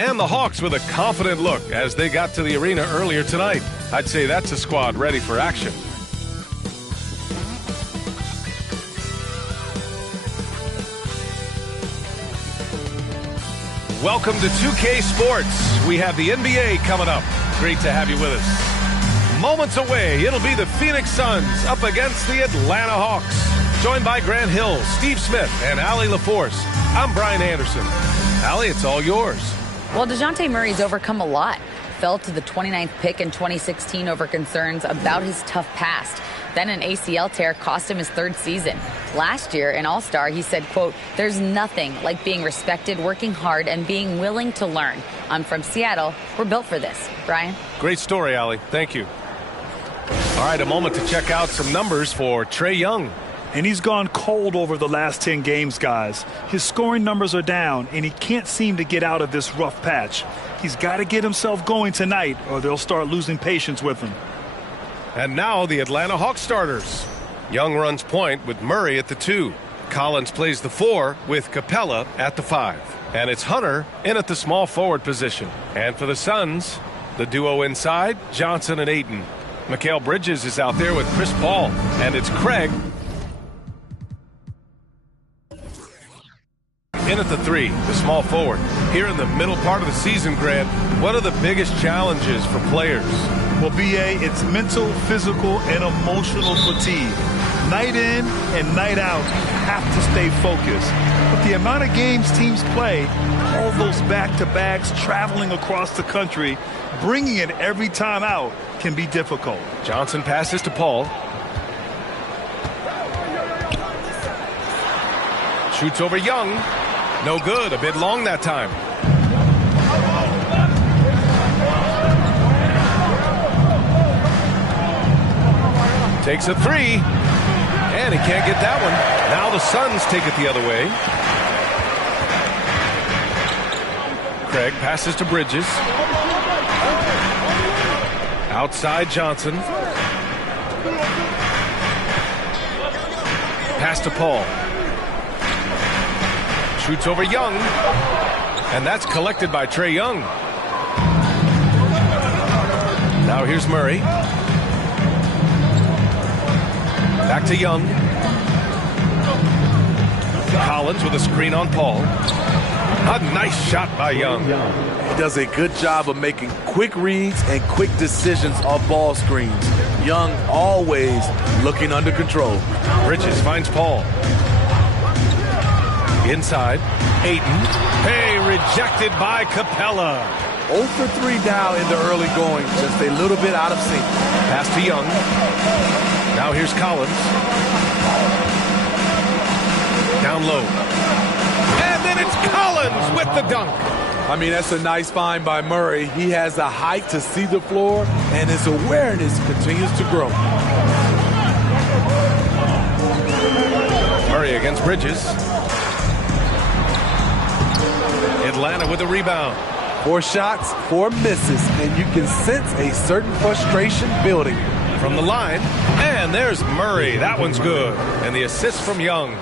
And the Hawks with a confident look as they got to the arena earlier tonight. I'd say that's a squad ready for action. Welcome to 2K Sports. We have the NBA coming up. Great to have you with us. Moments away, it'll be the Phoenix Suns up against the Atlanta Hawks. Joined by Grant Hill, Steve Smith, and Allie LaForce. I'm Brian Anderson. Allie, it's all yours. Well, DeJounte Murray's overcome a lot. Fell to the 29th pick in 2016 over concerns about his tough past. Then an ACL tear cost him his third season. Last year, in All-Star, he said, quote, "There's nothing like being respected, working hard, and being willing to learn. I'm from Seattle. We're built for this." Brian? Great story, Allie. Thank you. All right, a moment to check out some numbers for Trae Young. And he's gone cold over the last 10 games, guys. His scoring numbers are down, and he can't seem to get out of this rough patch. He's got to get himself going tonight, or they'll start losing patience with him. And now the Atlanta Hawks starters. Young runs point with Murray at the 2. Collins plays the 4 with Capella at the 5. And it's Hunter in at the small forward position. And for the Suns, the duo inside, Johnson and Ayton. Mikal Bridges is out there with Chris Paul. And it's Craig in at the 3, the small forward. Here in the middle part of the season, Grant, what are the biggest challenges for players? Well, B.A., it's mental, physical, and emotional fatigue. Night in and night out, you have to stay focused. But the amount of games teams play, all those back-to-backs, traveling across the country, bringing it every time out can be difficult. Johnson passes to Paul. Shoots over Young. No good. A bit long that time. Takes a 3. And he can't get that one. Now the Suns take it the other way. Craig passes to Bridges. Outside Johnson. Pass to Paul. Shoots over Young. And that's collected by Trae Young. Now here's Murray. Back to Young. Collins with a screen on Paul. A nice shot by Young. He does a good job of making quick reads and quick decisions off ball screens. Young always looking under control. Bridges finds Paul. Inside, Ayton. Hey, rejected by Capella. 0 for 3 now in the early going. Just a little bit out of sync. Pass to Young. Now here's Collins. Down low. And then it's Collins with the dunk. I mean, that's a nice find by Murray. He has the height to see the floor, and his awareness continues to grow. Murray against Bridges. Atlanta with a rebound. 4 shots, 4 misses, and you can sense a certain frustration building. From the line, and there's Murray. That one's good. And the assist from Young.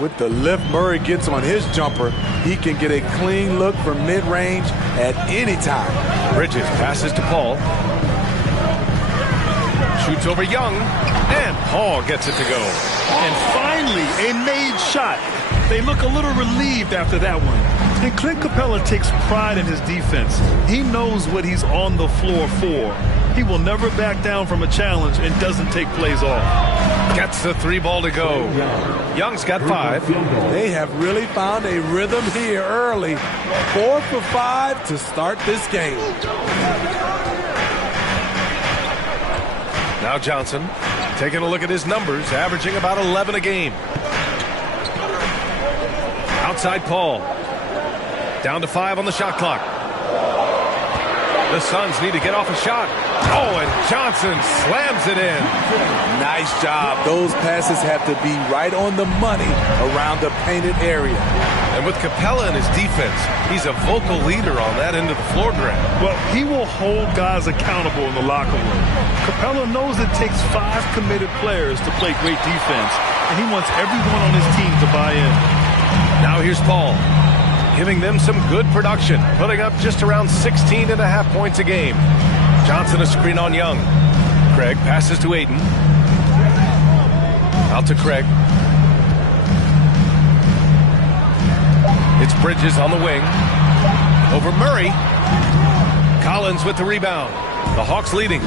With the lift Murray gets on his jumper, he can get a clean look from mid-range at any time. Bridges passes to Paul. Shoots over Young, and Paul gets it to go. And finally, a made shot. They look a little relieved after that one. And Clint Capella takes pride in his defense. He knows what he's on the floor for. He will never back down from a challenge and doesn't take plays off. Gets the 3 ball to go. Young's got 5. They have really found a rhythm here early. 4 for 5 to start this game. Now Johnson taking a look at his numbers, averaging about 11 a game. Outside Paul. Down to 5 on the shot clock. The Suns need to get off a shot. Oh, and Johnson slams it in. Nice job. Those passes have to be right on the money around the painted area. And with Capella in his defense, he's a vocal leader on that end of the floor, Grant. Well, he will hold guys accountable in the locker room. Capella knows it takes 5 committed players to play great defense, and he wants everyone on his team to buy in. Now here's Paul. giving them some good production, putting up just around 16.5 points a game. Johnson a screen on Young. Craig passes to Ayton. Out to Craig. It's Bridges on the wing. Over Murray. Collins with the rebound. The Hawks leading.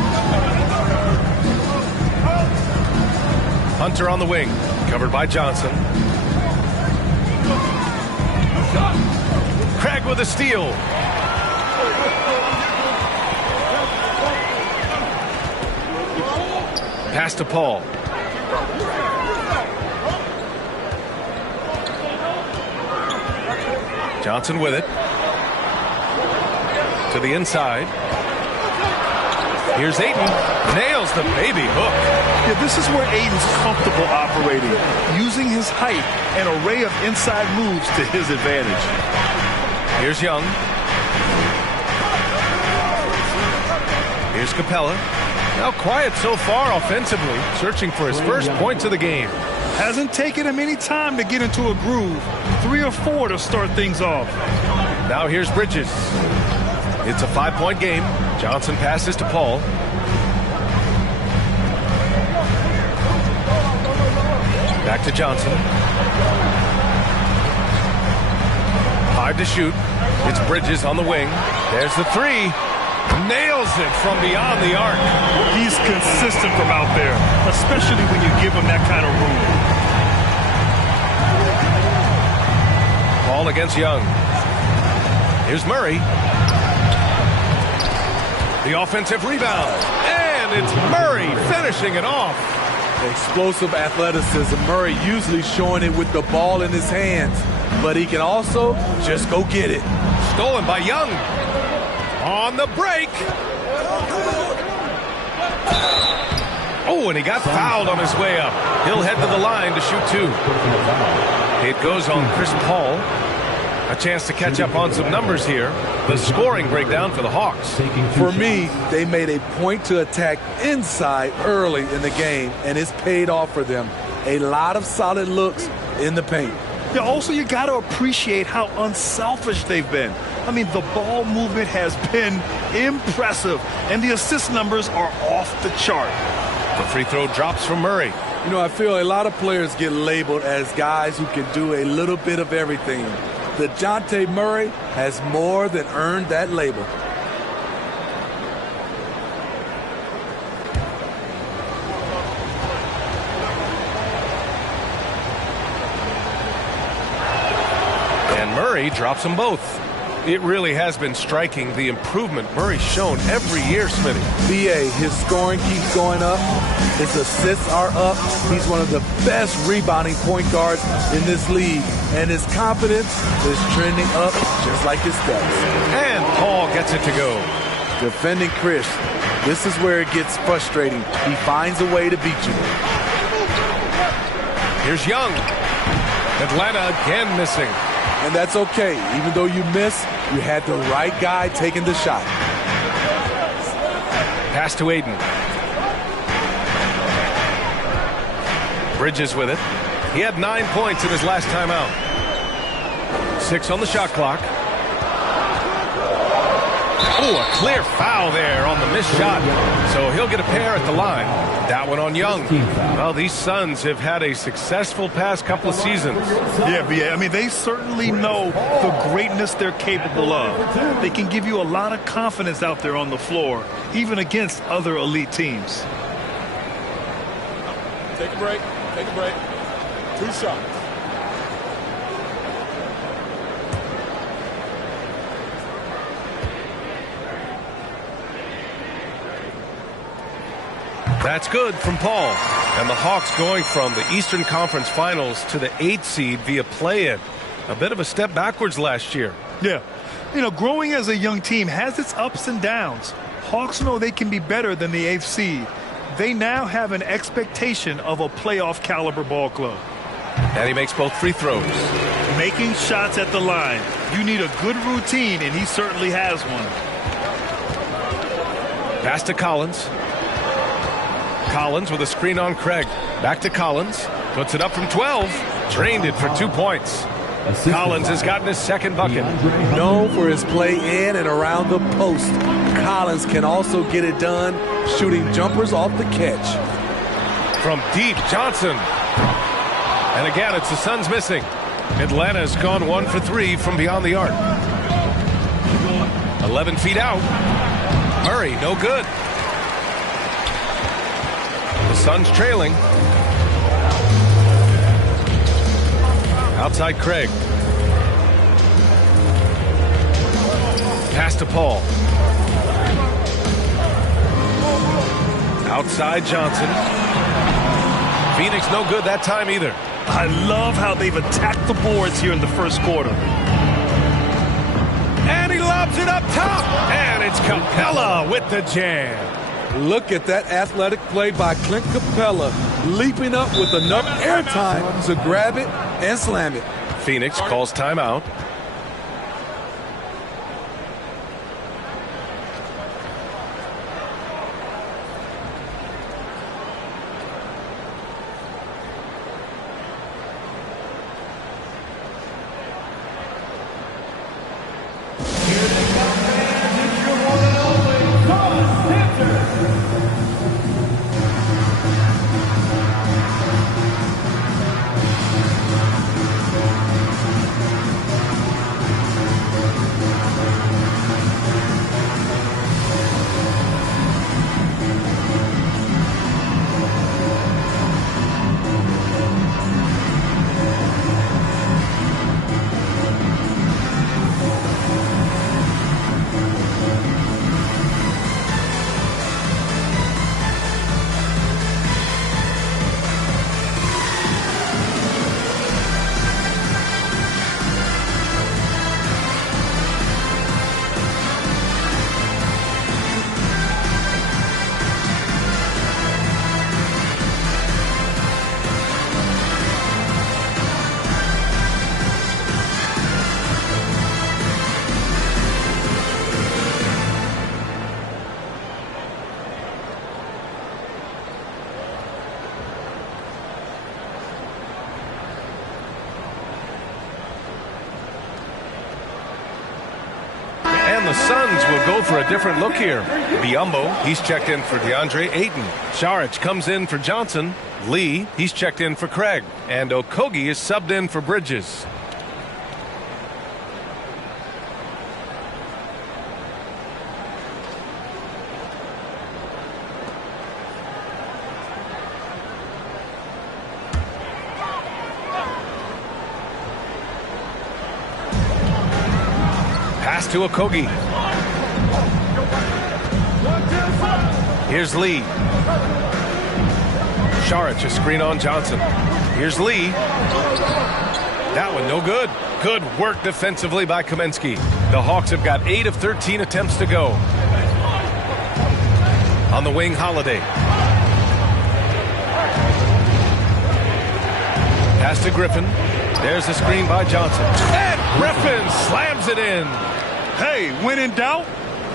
Hunter on the wing. Covered by Johnson. Craig with a steal. Pass to Paul. Johnson with it. To the inside. Here's Ayton. Nails the baby hook. Yeah, this is where Ayton's comfortable operating, using his height and array of inside moves to his advantage. Here's Young. Here's Capella. Now quiet so far offensively, searching for his first points of the game. Hasn't taken him any time to get into a groove. 3 or 4 to start things off. Now here's Bridges. It's a 5-point game. Johnson passes to Paul. Back to Johnson. 5 to shoot. It's Bridges on the wing. There's the 3. Nails it from beyond the arc. He's consistent from out there, especially when you give him that kind of room. Ball against Young. Here's Murray. The offensive rebound. And it's Murray finishing it off. Explosive athleticism. Murray usually showing it with the ball in his hands, but he can also just go get it. Stolen by Young. On the break. Oh, and he got fouled on his way up. He'll head to the line to shoot 2. It goes on Chris Paul. A chance to catch up on some numbers here. The scoring breakdown for the Hawks. For me, they made a point to attack inside early in the game, and it's paid off for them. A lot of solid looks in the paint. Yeah, also, you got to appreciate how unselfish they've been. I mean, the ball movement has been impressive, and the assist numbers are off the chart. The free throw drops from Murray. You know, I feel a lot of players get labeled as guys who can do a little bit of everything. DeJounte Murray has more than earned that label. And Murray drops them both. It really has been striking the improvement Murray's shown every year, Smitty. BA, his scoring keeps going up. His assists are up. He's one of the best rebounding point guards in this league. And his confidence is trending up just like his steps. And Paul gets it to go. Defending Chris. This is where it gets frustrating. He finds a way to beat you. Here's Young. Atlanta again missing. And that's okay. Even though you miss, you had the right guy taking the shot. Pass to Ayton. Bridges with it. He had 9 points in his last time out. 6 on the shot clock. Oh, a clear foul there on the missed shot. So he'll get a pair at the line. That one on Young. Well, these Suns have had a successful past couple of seasons. Yeah, I mean, they certainly know the greatness they're capable of. They can give you a lot of confidence out there on the floor, even against other elite teams. Take a break. Take a break. 2 shots. That's good from Paul. And the Hawks going from the Eastern Conference Finals to the 8th seed via play-in. A bit of a step backwards last year. Yeah. You know, growing as a young team has its ups and downs. Hawks know they can be better than the 8th seed. They now have an expectation of a playoff caliber ball club. And he makes both free throws. Making shots at the line. You need a good routine, and he certainly has one. Pass to Collins. Collins with a screen on Craig. Back to Collins. Puts it up from 12. Drained it for 2 points. Collins has gotten his second bucket. Known for his play in and around the post, Collins can also get it done shooting jumpers off the catch. From deep, Johnson. And again, it's the Suns missing. Atlanta's gone 1 for 3 from beyond the arc. 11 feet out. Murray, no good. The Suns trailing. Outside Craig. Pass to Paul. Outside Johnson. Phoenix no good that time either. I love how they've attacked the boards here in the first quarter. And he lobs it up top. And it's Capella with the jam. Look at that athletic play by Clint Capella, leaping up with enough airtime to grab it and slam it. Phoenix calls timeout. The Suns will go for a different look here. Biyombo, he's checked in for DeAndre Ayton. Saric comes in for Johnson. Lee, he's checked in for Craig. And Okogie is subbed in for Bridges. To Okogie. Here's Lee. Saric, a screen on Johnson. Here's Lee. That one no good. Good work defensively by Kaminsky. The Hawks have got 8 of 13 attempts to go. On the wing, Holiday. Pass to Griffin. There's the screen by Johnson. And Griffin slams it in. Hey, when in doubt,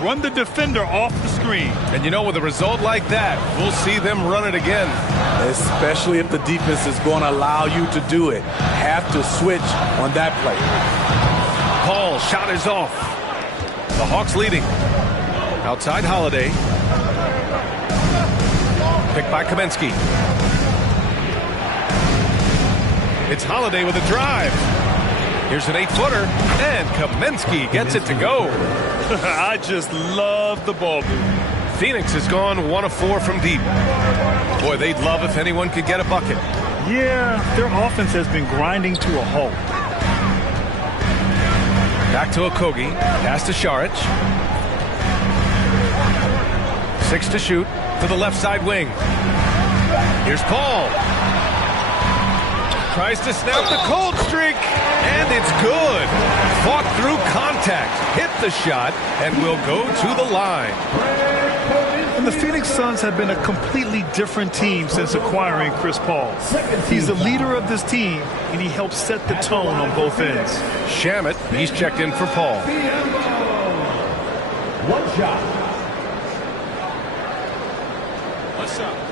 run the defender off the screen. And you know, with a result like that, we'll see them run it again. Especially if the defense is going to allow you to do it. Have to switch on that play. Paul, shot is off. The Hawks leading. Outside Holiday. Picked by Kaminsky. It's Holiday with a drive. Here's an 8-footer, and Kaminsky gets it to go. I just love the ball move. Phoenix has gone 1 of 4 from deep. Boy, they'd love if anyone could get a bucket. Yeah, their offense has been grinding to a halt. Back to Okogie. Pass to Saric. 6 to shoot to the left side wing. Here's Paul. Tries to snap the cold streak, and it's good. Fought through contact, hit the shot, and will go to the line. And the Phoenix Suns have been a completely different team since acquiring Chris Paul. He's the leader of this team, and he helps set the tone on both ends. Shamet, he's checked in for Paul. One shot. One shot.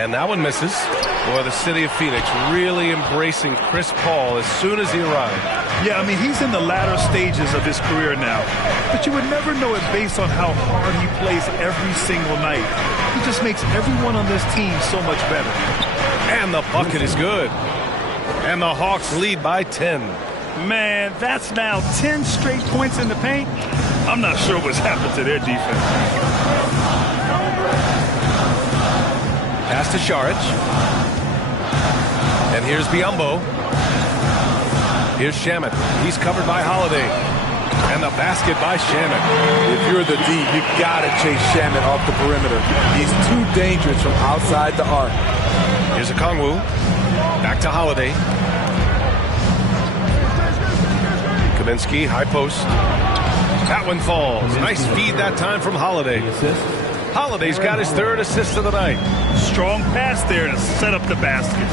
And that one misses. Boy, the city of Phoenix really embracing Chris Paul as soon as he arrived. Yeah, I mean, he's in the latter stages of his career now. But you would never know it based on how hard he plays every single night. He just makes everyone on this team so much better. And the bucket is good. And the Hawks lead by 10. Man, that's now 10 straight points in the paint. I'm not sure what's happened to their defense. Pass to Šarić. And here's Biyombo. Here's Shamet. He's covered by Holiday. And the basket by Shamet. If you're the D, you got to chase Shamet off the perimeter. He's too dangerous from outside the arc. Here's Okongwu. Back to Holiday. Kaminsky, high post. That one falls. Nice feed that time from Holiday. Holiday's got his third assist of the night. Strong pass there to set up the basket.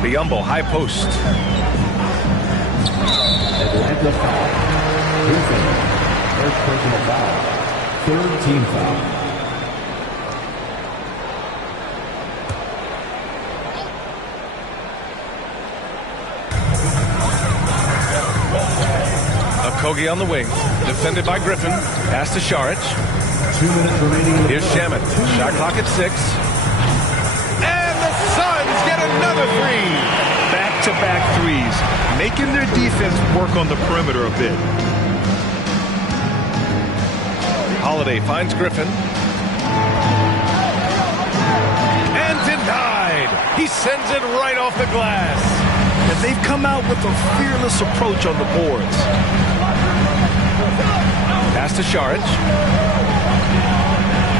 Biyombo, high post. Atlanta foul. First personal foul. Third team foul. Okogie on the wing. Defended by Griffin. Pass to Šarić. 2 minutes remaining. Here's Shamet. Shot clock at 6. And the Suns get another three. Back-to-back threes, making their defense work on the perimeter a bit. Holiday finds Griffin. And denied. He sends it right off the glass. And they've come out with a fearless approach on the boards. Pass to Šarić.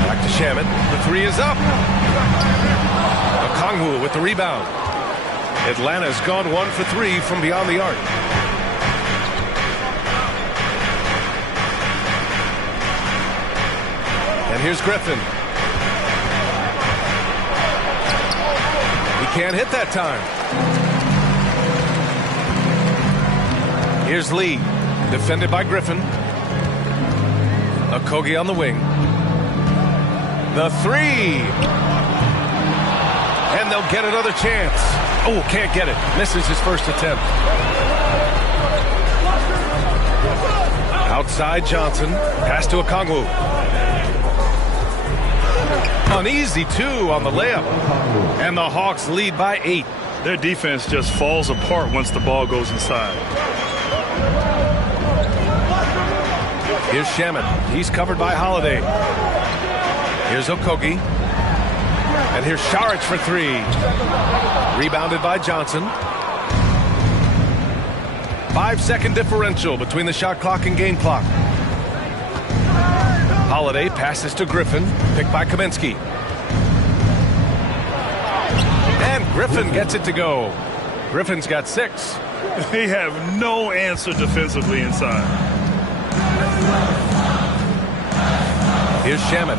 Back to Shamet. The three is up. Okongwu with the rebound. Atlanta's gone 1 for 3 from beyond the arc. And here's Griffin. He can't hit that time. Here's Lee. Defended by Griffin. Okogie on the wing. The three. And they'll get another chance. Oh, can't get it. Misses his first attempt. Outside Johnson. Pass to Okongwu. An easy 2 on the layup. And the Hawks lead by 8. Their defense just falls apart once the ball goes inside. Here's Shamet. He's covered by Holiday. Here's Okogie. And here's Šarić for 3. Rebounded by Johnson. 5-second differential between the shot clock and game clock. Holiday passes to Griffin. Picked by Kaminsky. And Griffin gets it to go. Griffin's got 6. They have no answer defensively inside. Here's Shamet.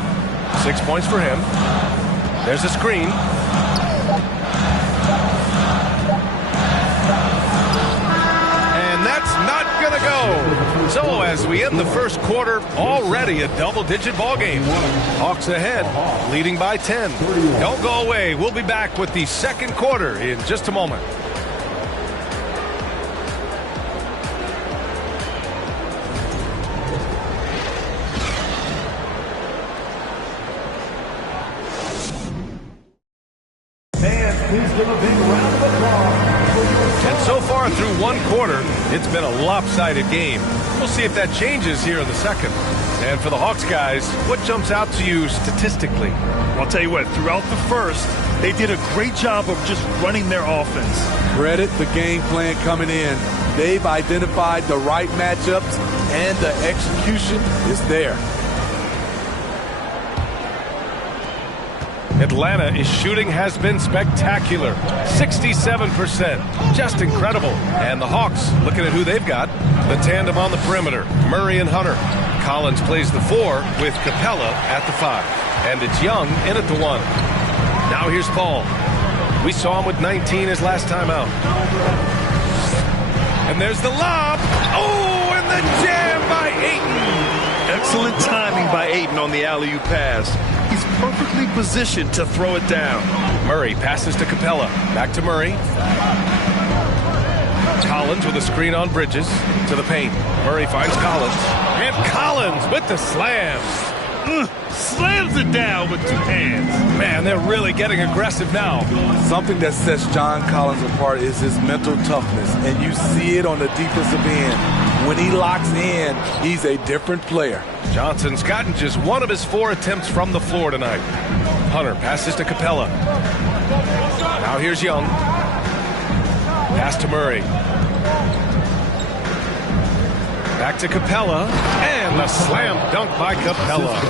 6 points for him. There's a screen. And that's not going to go. So as we end the first quarter, already a double-digit ball game. Hawks ahead, leading by 10. Don't go away. We'll be back with the second quarter in just a moment. And so far through one quarter, it's been a lopsided game. We'll see if that changes here in the second. And for the Hawks guys, what jumps out to you statistically? I'll tell you what, throughout the first, they did a great job of just running their offense. Credit the game plan coming in. They've identified the right matchups, and the execution is there. Atlanta, his shooting has been spectacular. 67%. Just incredible. And the Hawks, looking at who they've got, the tandem on the perimeter, Murray and Hunter. Collins plays the 4 with Capella at the 5. And it's Young in at the 1. Now here's Paul. We saw him with 19 his last time out. And there's the lob. Oh, and the jam by Ayton. Excellent timing by Ayton on the alley-oop pass. He's perfectly perfectly positioned to throw it down. Murray passes to Capella. Back to Murray. Collins with a screen on Bridges to the paint. Murray finds Collins. And Collins with the slam. Slams it down with two hands. Man, they're really getting aggressive now. Something that sets John Collins apart is his mental toughness, and you see it on the defensive end. When he locks in, he's a different player. Johnson's gotten just one of his 4 attempts from the floor tonight. Hunter passes to Capella. Now here's Young. Pass to Murray. Back to Capella. And the slam dunk by Capella.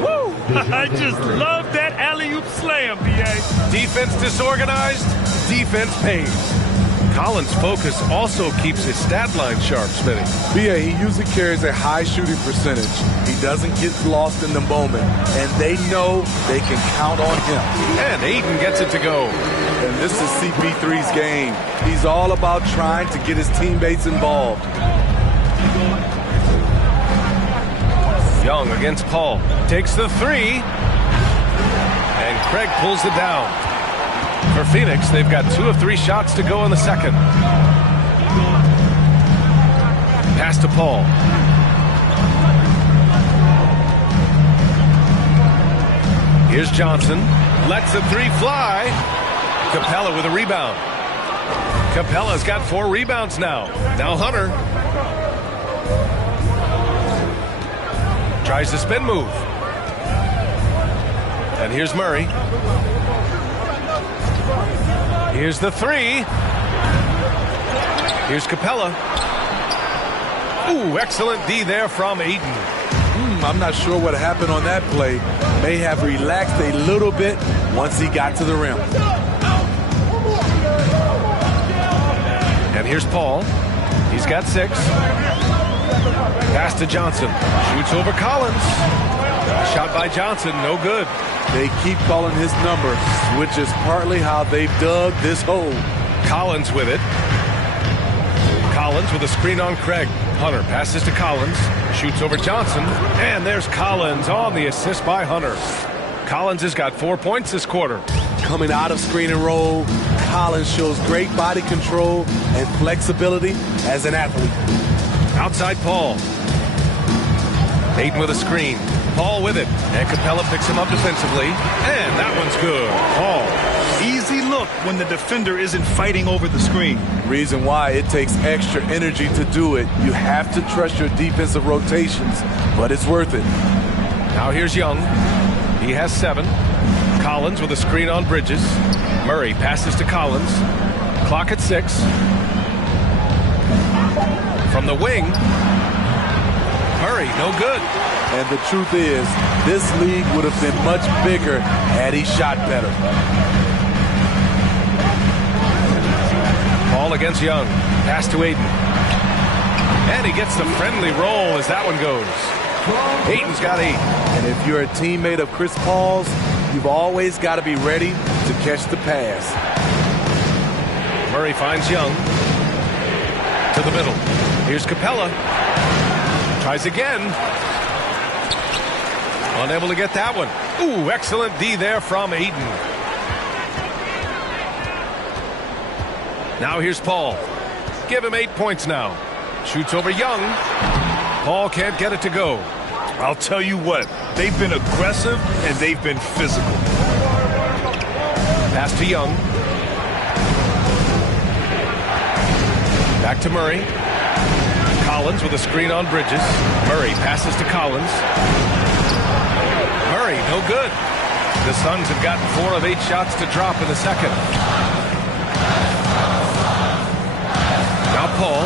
Woo! I just love that alley-oop slam, B.A. Defense disorganized, defense pays. Collins' focus also keeps his stat line sharp, Smitty. B.A., he usually carries a high shooting percentage. He doesn't get lost in the moment, and they know they can count on him. And Ayton gets it to go. And this is CP3's game. He's all about trying to get his teammates involved. Young against Paul. Takes the 3. And Craig pulls it down. For Phoenix, they've got 2 of 3 shots to go in the second. Pass to Paul. Here's Johnson. Lets the 3 fly. Capella with a rebound. Capella's got 4 rebounds now. Now Hunter. Tries the spin move. And here's Murray. Here's the 3. Here's Capella. Ooh, excellent D there from Ayton. I'm not sure what happened on that play. May have relaxed a little bit once he got to the rim. And here's Paul. He's got 6. Pass to Johnson. Shoots over Collins. Shot by Johnson, no good. They keep calling his number, which is partly how they've dug this hole. Collins with it. Collins with a screen on Craig. Hunter passes to Collins. Shoots over Johnson. And there's Collins on the assist by Hunter. Collins has got 4 points this quarter. Coming out of screen and roll, Collins shows great body control and flexibility as an athlete. Outside Paul. Ayton with a screen. Paul with it. And Capella picks him up defensively. And that one's good. Paul. Easy look when the defender isn't fighting over the screen. Reason why it takes extra energy to do it. You have to trust your defensive rotations, but it's worth it. Now here's Young. He has 7. Collins with a screen on Bridges. Murray passes to Collins. Clock at 6. From the wing. Murray, no good. And the truth is, this league would have been much bigger had he shot better. Paul against Young. Pass to Ayton. And he gets the friendly roll as that one goes. Ayton's got 8. And if you're a teammate of Chris Paul's, you've always got to be ready to catch the pass. Murray finds Young. To the middle. Here's Capella. Tries again. Unable to get that one. Ooh, excellent D there from Ayton. Now here's Paul. Give him 8 points now. Shoots over Young. Paul can't get it to go. I'll tell you what, they've been aggressive and they've been physical. Pass to Young. Back to Murray. Collins with a screen on Bridges. Murray passes to Collins. Murray, no good. The Suns have gotten 4 of 8 shots to drop in the second. Now Paul.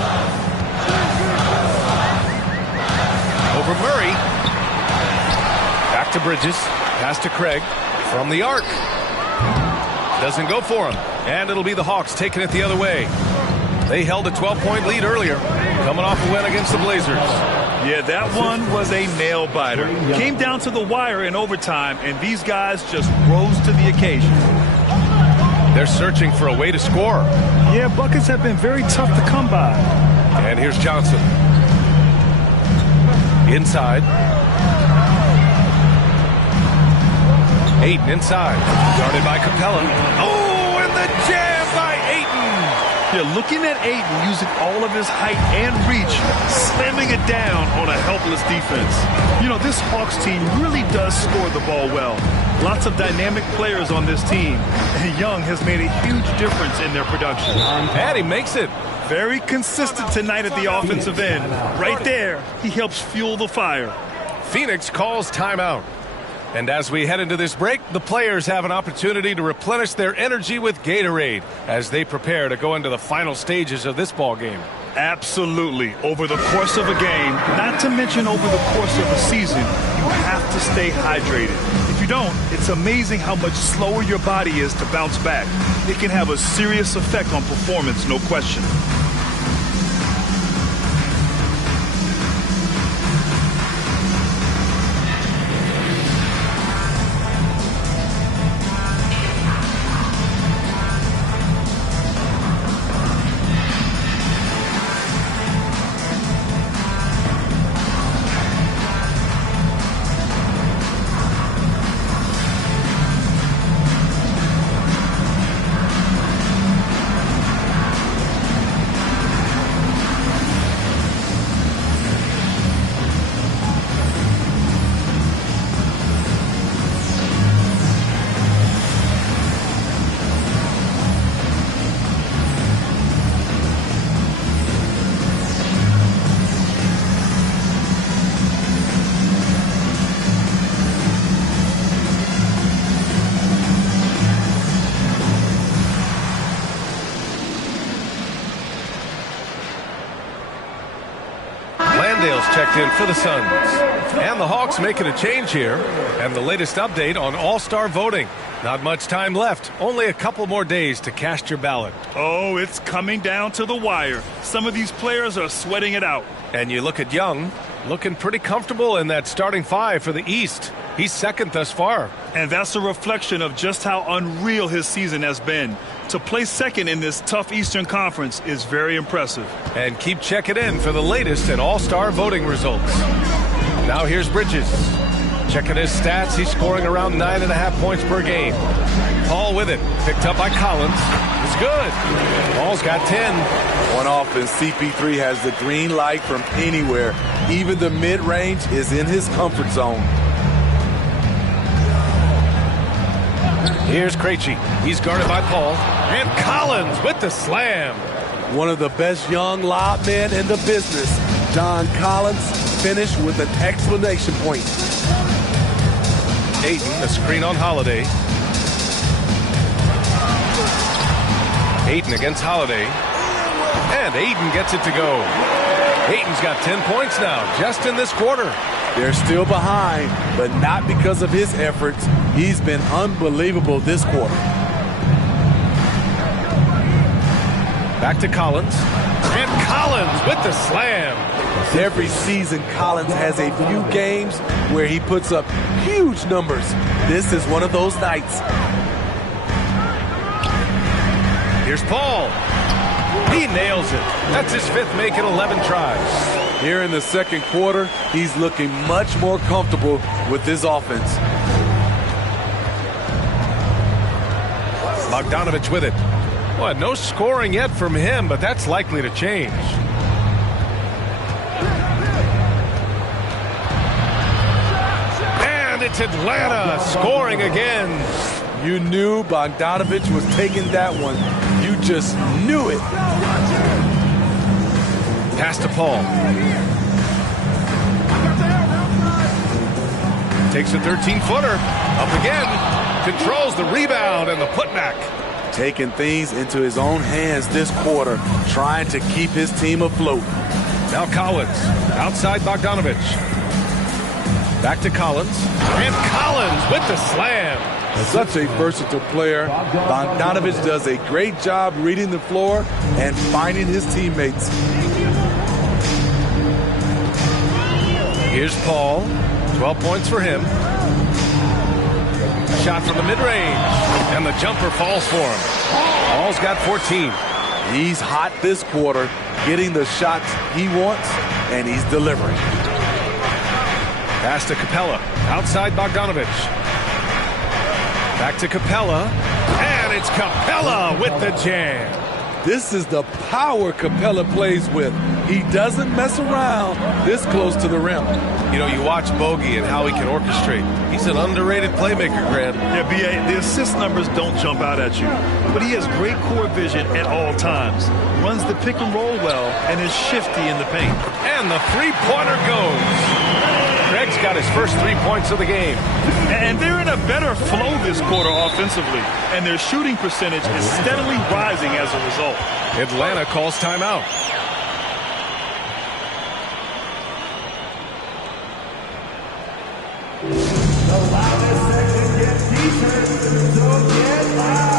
Over Murray. Back to Bridges. Pass to Craig. From the arc. Doesn't go for him. And it'll be the Hawks taking it the other way. They held a 12-point lead earlier, coming off a win against the Blazers. Yeah, that one was a nail-biter. Came down to the wire in overtime, and these guys just rose to the occasion. They're searching for a way to score. Yeah, buckets have been very tough to come by. And here's Johnson. Inside. Ayton inside. Guarded by Capella. Oh, and the jam by Ayton. You're looking at Ayton using all of his height and reach, slamming it down on a helpless defense. You know, this Hawks team really does score the ball well. Lots of dynamic players on this team, and Young has made a huge difference in their production. And he makes it. Very consistent tonight at the offensive end. Right there, he helps fuel the fire. Phoenix calls timeout. And as we head into this break, the players have an opportunity to replenish their energy with Gatorade as they prepare to go into the final stages of this ball game. Absolutely. Over the course of a game, not to mention over the course of a season, you have to stay hydrated. If you don't, it's amazing how much slower your body is to bounce back. It can have a serious effect on performance, no question. Checked in for the Suns. And the Hawks making a change here. And the latest update on All-Star voting. Not much time left. Only a couple more days to cast your ballot. Oh, it's coming down to the wire. Some of these players are sweating it out. And you look at Young, looking pretty comfortable in that starting five for the East. He's second thus far. And that's a reflection of just how unreal his season has been. To place second in this tough Eastern Conference is very impressive. And keep checking in for the latest in All-Star voting results. Now here's Bridges. Checking his stats, he's scoring around 9.5 points per game. Paul with it, picked up by Collins. It's good. Paul's got 10. On offense, CP3 has the green light from anywhere. Even the mid-range is in his comfort zone. Here's Krejci. He's guarded by Paul. And Collins with the slam. One of the best young lob men in the business. John Collins finished with an exclamation point. Ayton, a screen on Holiday. Ayton against Holiday. And Ayton gets it to go. Ayton's got 10 points now, just in this quarter. They're still behind, but not because of his efforts. He's been unbelievable this quarter. Back to Collins. And Collins with the slam. Every season, Collins has a few games where he puts up huge numbers. This is one of those nights. Here's Paul. He nails it. That's his fifth make in 11 tries. Here in the second quarter, he's looking much more comfortable with his offense. Bogdanovich with it. Well, no scoring yet from him, but that's likely to change. And it's Atlanta scoring again. You knew Bogdanovich was taking that one. You just knew it. Pass to Paul. Takes a 13-footer. Up again. Controls the rebound and the putback. Taking things into his own hands this quarter, trying to keep his team afloat. Now Collins. Outside Bogdanovich. Back to Collins. And Collins with the slam. Such a versatile player. Bogdanovich does a great job reading the floor and finding his teammates. Here's Paul. 12 points for him. Shot from the mid-range. And the jumper falls for him. Paul's got 14. He's hot this quarter, getting the shots he wants, and he's delivering. Pass to Capella. Outside Bogdanovich. Back to Capella. And it's Capella with the jam. This is the power Capella plays with. He doesn't mess around this close to the rim. You know, you watch Bogey and how he can orchestrate. He's an underrated playmaker, Grant. Yeah, B.A., the assist numbers don't jump out at you, but he has great court vision at all times. Runs the pick and roll well and is shifty in the paint. And the three-pointer goes. Craig's got his first 3 points of the game. And they're in a better flow this quarter offensively, and their shooting percentage is steadily rising as a result. Atlanta calls timeout. The loudest section gets defense, so get loud.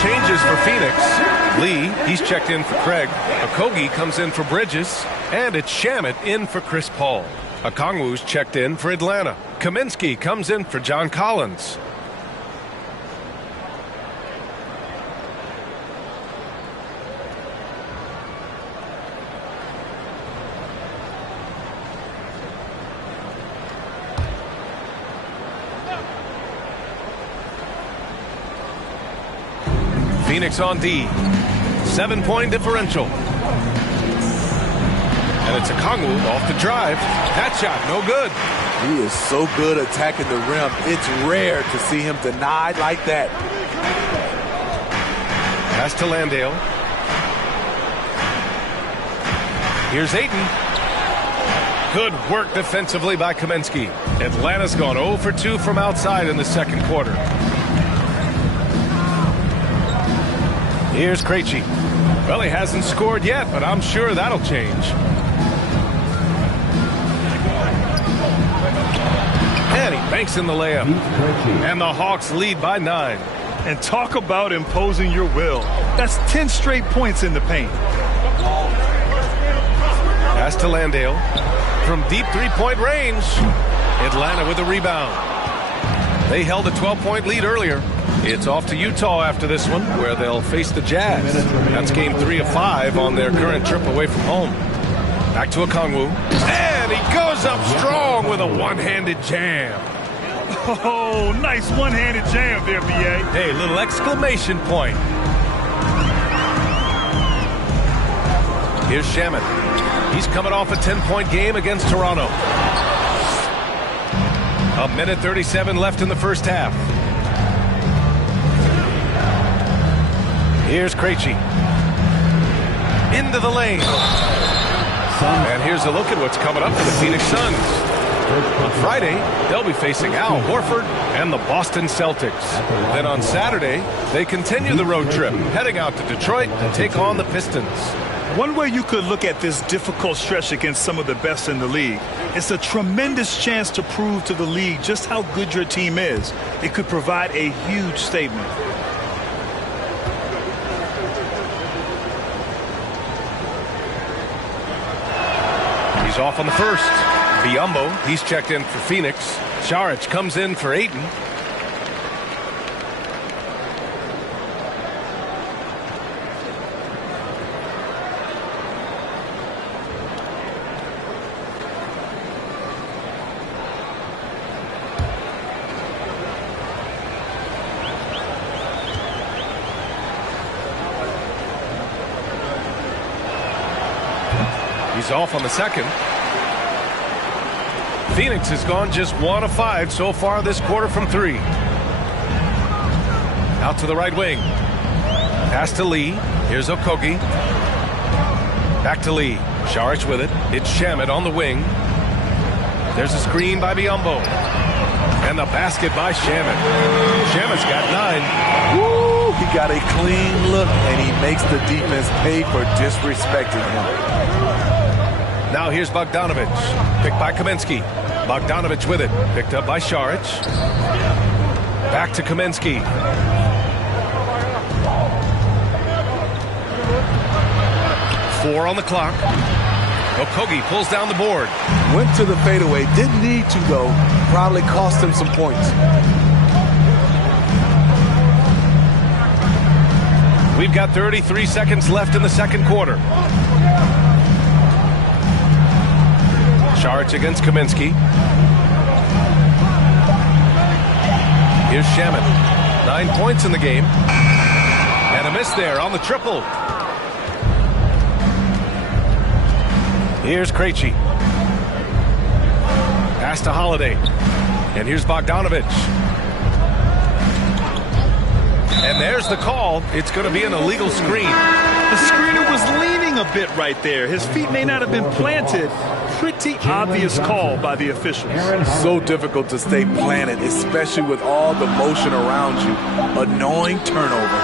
Changes for Phoenix. Lee, he's checked in for Craig. Okogie comes in for Bridges. And it's Shamet in for Chris Paul. Okongwu's checked in for Atlanta. Kaminsky comes in for John Collins. Phoenix on D. 7-point differential. And it's Okongwu off the drive. That shot, no good. He is so good attacking the rim. It's rare to see him denied like that. Pass to Landale. Here's Ayton. Good work defensively by Kaminsky. Atlanta's gone 0 for 2 from outside in the second quarter. Here's Krejci. Well, he hasn't scored yet, but I'm sure that'll change. And he banks in the layup. And the Hawks lead by 9. And talk about imposing your will. That's 10 straight points in the paint. Pass to Landale. From deep three-point range. Atlanta with a rebound. They held a 12-point lead earlier. It's off to Utah after this one, where they'll face the Jazz. That's game 3 of 5 on their current trip away from home. Back to Okongwu. And he goes up strong with a one-handed jam. Oh, nice one-handed jam there, B.A. Hey, little exclamation point. Here's Shamet. He's coming off a 10-point game against Toronto. A minute 37 left in the first half. Here's Krejci. Into the lane. And here's a look at what's coming up for the Phoenix Suns. On Friday, they'll be facing Al Horford and the Boston Celtics. Then on Saturday, they continue the road trip, heading out to Detroit to take on the Pistons. One way you could look at this difficult stretch against some of the best in the league, it's a tremendous chance to prove to the league just how good your team is. It could provide a huge statement. He's off on the first. Biyombo, he's checked in for Phoenix. Saric comes in for Ayton. He's off on the second. Phoenix has gone just 1 of 5 so far this quarter from 3. Out to the right wing. Pass to Lee. Here's Okogie. Back to Lee. Saric with it. It's Shamet on the wing. There's a screen by Biyombo. And the basket by Shamet. Shamet's got 9. Woo! He got a clean look, and he makes the defense pay for disrespecting him. Now here's Bogdanovic. Picked by Kaminsky. Bogdanovic with it. Picked up by Saric. Back to Kaminsky. Four on the clock. Okogie pulls down the board. Went to the fadeaway. Didn't need to, though. Probably cost him some points. We've got 33 seconds left in the second quarter. Saric against Kaminsky. Here's Shamet. 9 points in the game. And a miss there on the triple. Here's Krejci. Pass to Holiday. And here's Bogdanovic. And there's the call. It's going to be an illegal screen. The screener was leaning a bit right there. His feet may not have been planted. Pretty obvious call by the officials. So difficult to stay planted, especially with all the motion around you. Annoying turnover.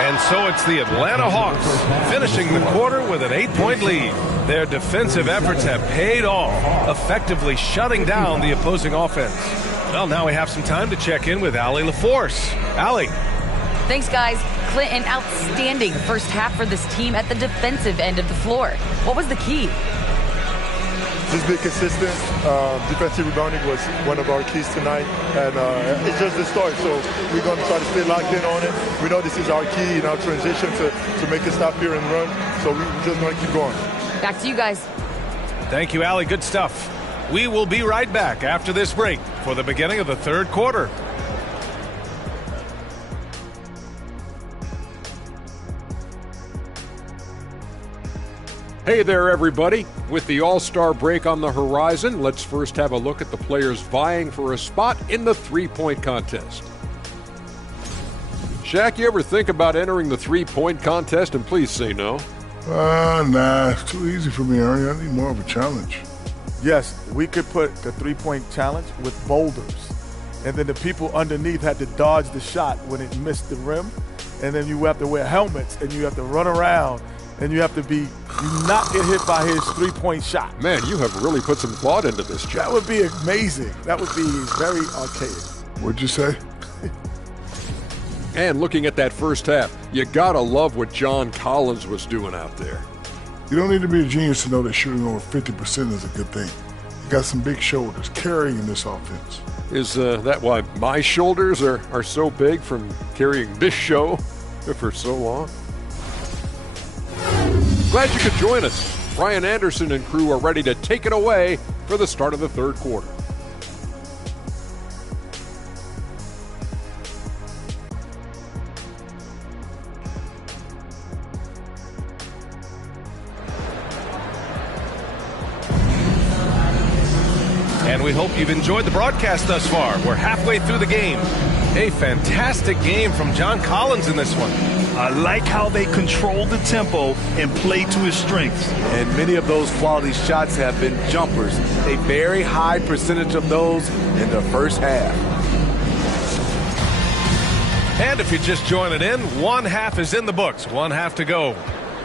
And so it's the Atlanta Hawks finishing the quarter with an 8-point lead. Their defensive efforts have paid off, effectively shutting down the opposing offense. Well, now we have some time to check in with Allie LaForce. Allie. Thanks, guys. Clint, an outstanding first half for this team at the defensive end of the floor. What was the key? Just be consistent. Defensive rebounding was one of our keys tonight, and it's just the start. So we're going to try to stay locked in on it. We know this is our key in our transition to make it stop here and run. So we're just going to keep going. Back to you guys. Thank you, Allie. Good stuff. We will be right back after this break for the beginning of the third quarter. Hey there, everybody. With the All-Star break on the horizon, let's first have a look at the players vying for a spot in the three-point contest. Shaq, you ever think about entering the three-point contest? And please say no. Nah, it's too easy for me, Ernie. I need more of a challenge. Yes, we could put the three-point challenge with boulders. And then the people underneath had to dodge the shot when it missed the rim. And then you have to wear helmets and you have to run around and you have to do not get hit by his three-point shot. Man, you have really put some thought into this job. That would be amazing. That would be very archaic. What'd you say? And looking at that first half, you gotta love what John Collins was doing out there. You don't need to be a genius to know that shooting over 50% is a good thing. You got some big shoulders carrying this offense. Is that why my shoulders are so big from carrying this show for so long? Glad you could join us. Brian Anderson and crew are ready to take it away for the start of the third quarter. And we hope you've enjoyed the broadcast thus far. We're halfway through the game. A fantastic game from John Collins in this one. I like how they control the tempo and play to his strengths. And many of those quality shots have been jumpers. A very high percentage of those in the first half. And if you're just joining in, one half is in the books, one half to go.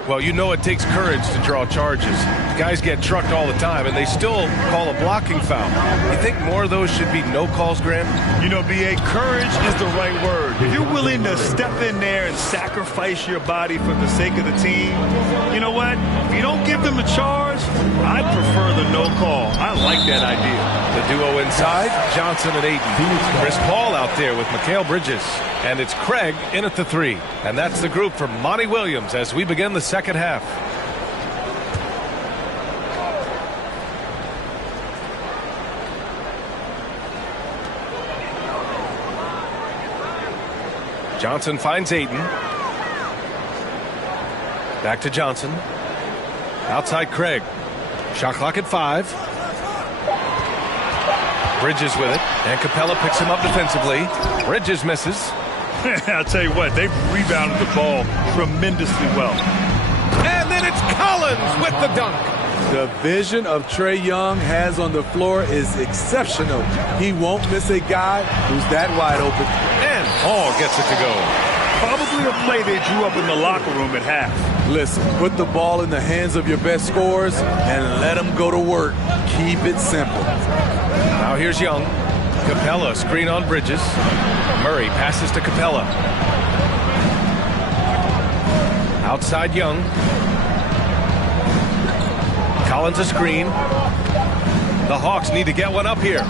Well, you know it takes courage to draw charges. Guys get trucked all the time, and they still call a blocking foul. You think more of those should be no calls, Grant? You know, B.A., courage is the right word. If you're willing to step in there and sacrifice your body for the sake of the team, you know what? If you don't give them a charge, I prefer the no call. I like that idea. The duo inside, Johnson and Ayton. Chris Paul out there with Mikal Bridges. And it's Craig in at the three. And that's the group from Monty Williams as we begin the second half. Johnson finds Ayton. Back to Johnson. Outside Craig. Shot clock at 5. Bridges with it, and Capella picks him up defensively. Bridges misses. I'll tell you what, they've rebounded the ball tremendously well. And then it's Collins with the dunk. The vision of Trae Young has on the floor is exceptional. He won't miss a guy who's that wide open. And Paul gets it to go. Probably a play they drew up in the locker room at half. Listen, put the ball in the hands of your best scorers and let them go to work. Keep it simple. Now here's Young. Capella screen on Bridges. Murray passes to Capella. Outside Young. Collins a screen. The Hawks need to get one up here.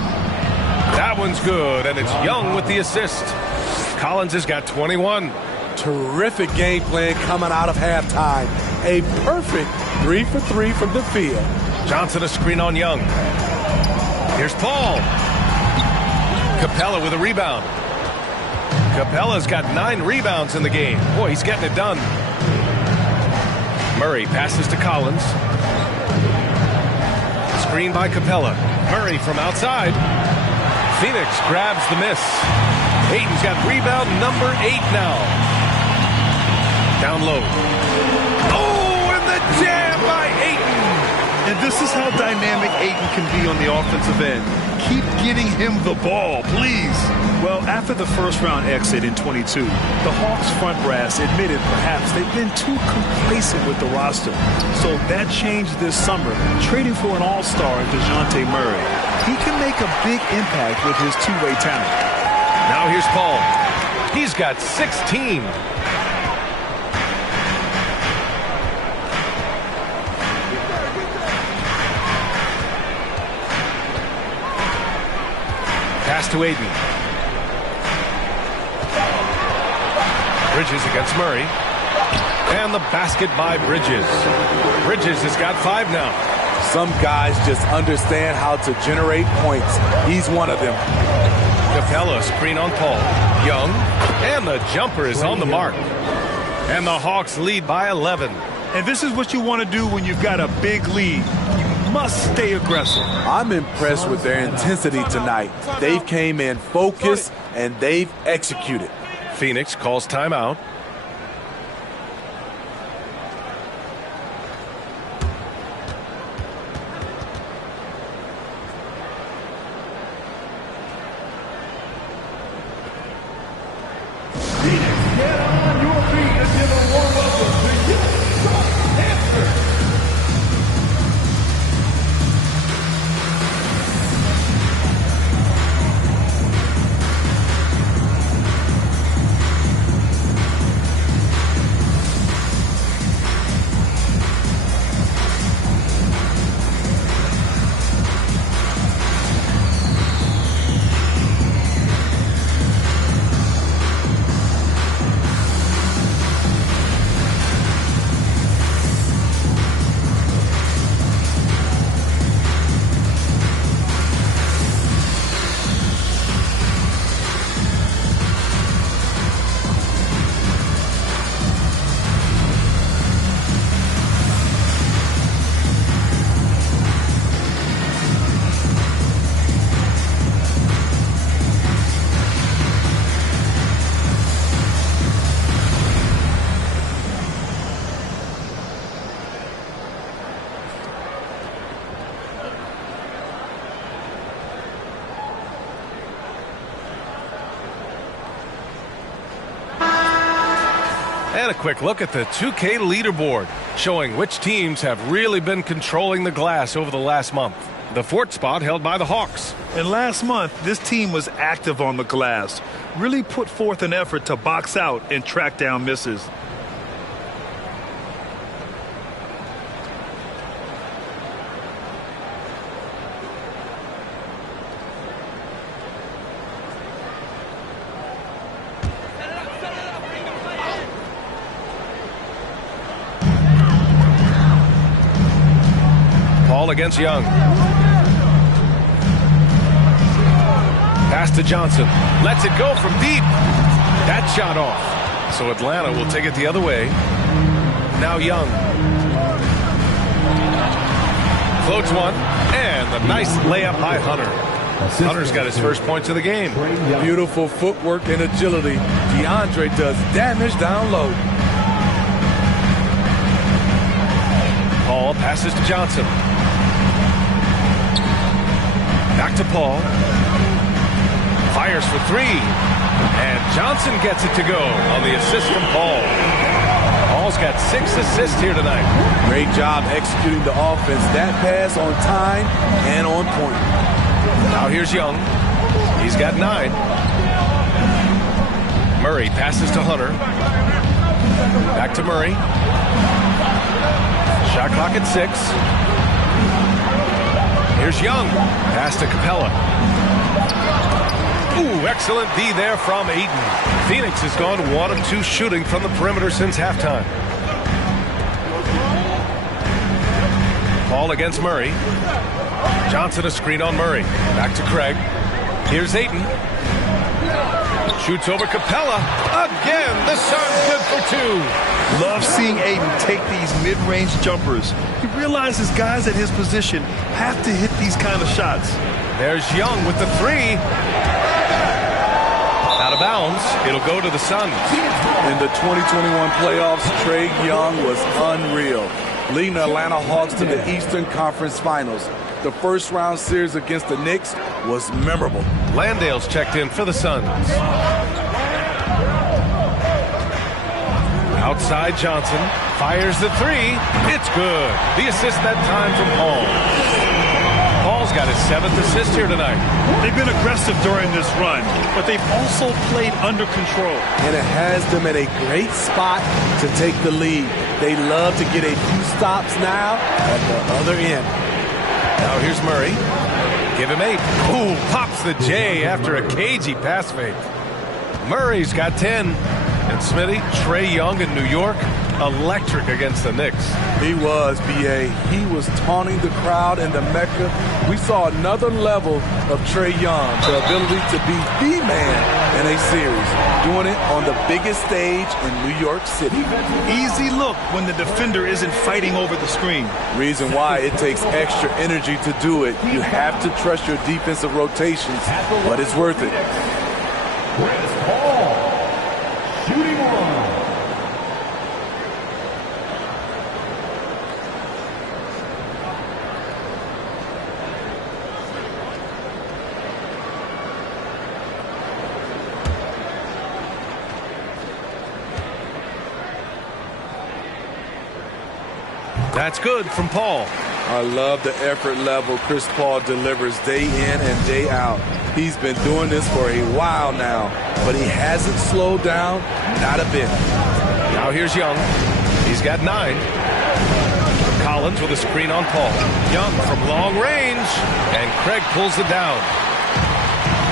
That one's good, and it's Young with the assist. Collins has got 21. Terrific game plan coming out of halftime. A perfect 3 for 3 from the field. Johnson a screen on Young. Here's Paul. Capella with a rebound. Capella's got 9 rebounds in the game. Boy, he's getting it done. Murray passes to Collins. Screen by Capella. Murray from outside. Phoenix grabs the miss. Ayton's got rebound number 8 now. Down low. Oh, and the jam by Ayton. And this is how dynamic Ayton can be on the offensive end. Keep getting him the ball, please. Well, after the first-round exit in 22, the Hawks front brass admitted perhaps they've been too complacent with the roster. So that changed this summer, trading for an all-star, DeJounte Murray. He can make a big impact with his two-way talent. Now here's Paul. He's got 16. Pass to Ayton. Bridges against Murray. And the basket by Bridges. Bridges has got 5 now. Some guys just understand how to generate points. He's one of them. Capella screen on Paul. Young. And the jumper is on the mark. And the Hawks lead by 11. And this is what you want to do when you've got a big lead. Must stay aggressive. I'm impressed with their intensity tonight. They've came in focused and they've executed. Phoenix calls timeout. Get on your feet and give a warm welcome to Utah Panthers. And a quick look at the 2K leaderboard, showing which teams have really been controlling the glass over the last month. The 4th spot held by the Hawks. And last month, this team was active on the glass, really put forth an effort to box out and track down misses. Paul against Young. Pass to Johnson. Lets it go from deep. That shot off. So Atlanta will take it the other way. Now Young. Floats one, and the nice layup by Hunter. Hunter's got his first points of the game. Beautiful footwork and agility. DeAndre does damage down low. Paul passes to Johnson. Back to Paul. Fires for three. And Johnson gets it to go on the assist from Paul. Paul's got 6 assists here tonight. Great job executing the offense. That pass on time and on point. Now here's Young. He's got 9. Murray passes to Hunter. Back to Murray. Shot clock at 6. Here's Young. Pass to Capella. Ooh, excellent D there from Ayton. Phoenix has gone 1 of 2 shooting from the perimeter since halftime. Ball against Murray. Johnson a screen on Murray. Back to Craig. Here's Ayton. Shoots over Capella. Again, the Suns good for 2. Love seeing Ayton take these mid-range jumpers. He realizes guys at his position have to hit these kind of shots. There's Young with the 3. Out of bounds. It'll go to the Suns. In the 2021 playoffs, Trae Young was unreal, leading the Atlanta Hawks to the Eastern Conference Finals. The first-round series against the Knicks was memorable. Landale's checked in for the Suns. Outside Johnson. Fires the 3. It's good. The assist that time from Paul. Paul's got his 7th assist here tonight. They've been aggressive during this run, but they've also played under control. And it has them at a great spot to take the lead. They love to get a few stops now at the other end. Now here's Murray. Give him 8. Ooh, pops the J after a cagey pass fake. Murray's got 10. And Smitty, Trae Young in New York, electric against the Knicks. He was, B.A. He was taunting the crowd in the Mecca. We saw another level of Trae Young, the ability to be the man in a series, doing it on the biggest stage in New York City. Easy look when the defender isn't fighting over the screen. Reason why it takes extra energy to do it. You have to trust your defensive rotations, but it's worth it. Chris Paul, shooting 1. That's good from Paul. I love the effort level Chris Paul delivers day in and day out. He's been doing this for a while now, but he hasn't slowed down, not a bit. Now here's Young. He's got 9. Collins with a screen on Paul. Young from long range, and Craig pulls it down.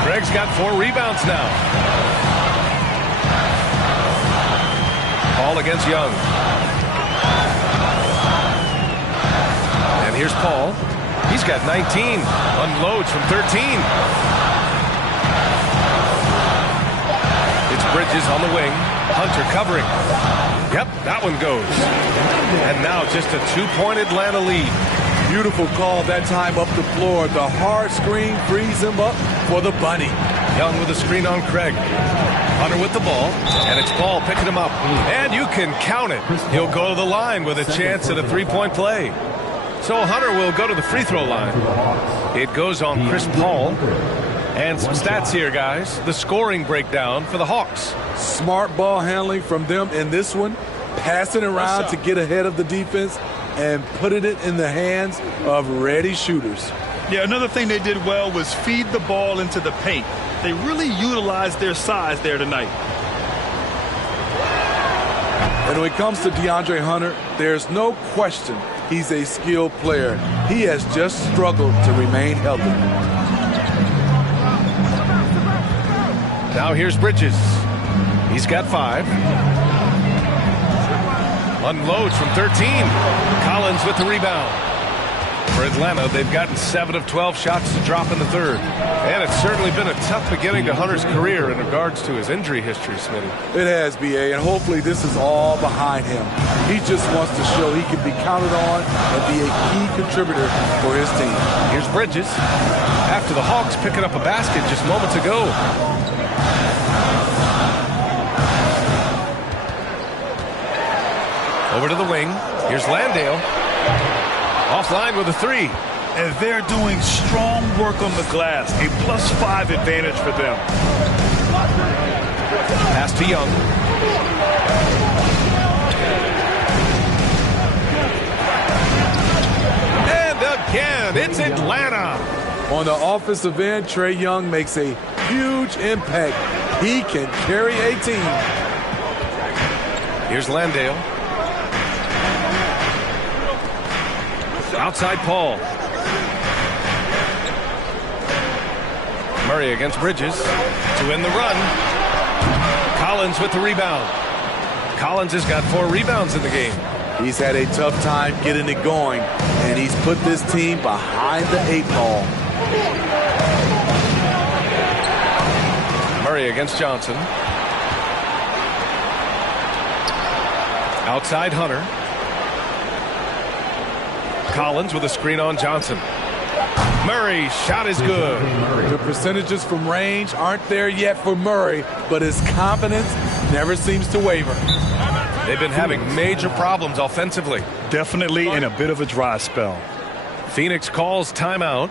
Craig's got 4 rebounds now. Paul against Young. And here's Paul. He's got 19. Unloads from 13. It's Bridges on the wing. Hunter covering. Yep, that one goes. And now just a 2-point Atlanta lead. Beautiful call that time up the floor. The hard screen frees him up for the bunny. Young with a screen on Craig. Hunter with the ball, and it's Paul picking him up. And you can count it. He'll go to the line with a chance at a 3-point play. So Hunter will go to the free throw line. It goes on Chris Paul. And some stats here, guys. The scoring breakdown for the Hawks. Smart ball handling from them in this one. Passing around to get ahead of the defense and putting it in the hands of ready shooters. Yeah, another thing they did well was feed the ball into the paint. They really utilized their size there tonight. And when it comes to DeAndre Hunter, there's no question he's a skilled player. He has just struggled to remain healthy. Now here's Bridges. He's got 5. Unloads from 13. Collins with the rebound. For Atlanta, they've gotten 7 of 12 shots to drop in the third. And it's certainly been a tough beginning to Hunter's career in regards to his injury history, Smitty. It has, B.A., and hopefully this is all behind him. He just wants to show he can be counted on and be a key contributor for his team. Here's Bridges. After the Hawks picking up a basket just moments ago. Over to the wing. Here's Landale. Offline with a 3. And they're doing strong work on the glass. A +5 advantage for them. Pass to Young. And again, it's Atlanta. On the offensive end, Trae Young makes a huge impact. He can carry a team. Here's Landale. Outside Paul. Murray against Bridges to win the run. Collins with the rebound. Collins has got 4 rebounds in the game. He's had a tough time getting it going, and he's put this team behind the 8 ball. Murray against Johnson. Outside Hunter. Collins with a screen on Johnson. Murray, shot is good. The percentages from range aren't there yet for Murray, but his confidence never seems to waver. They've been having major problems offensively. Definitely in a bit of a dry spell. Phoenix calls timeout.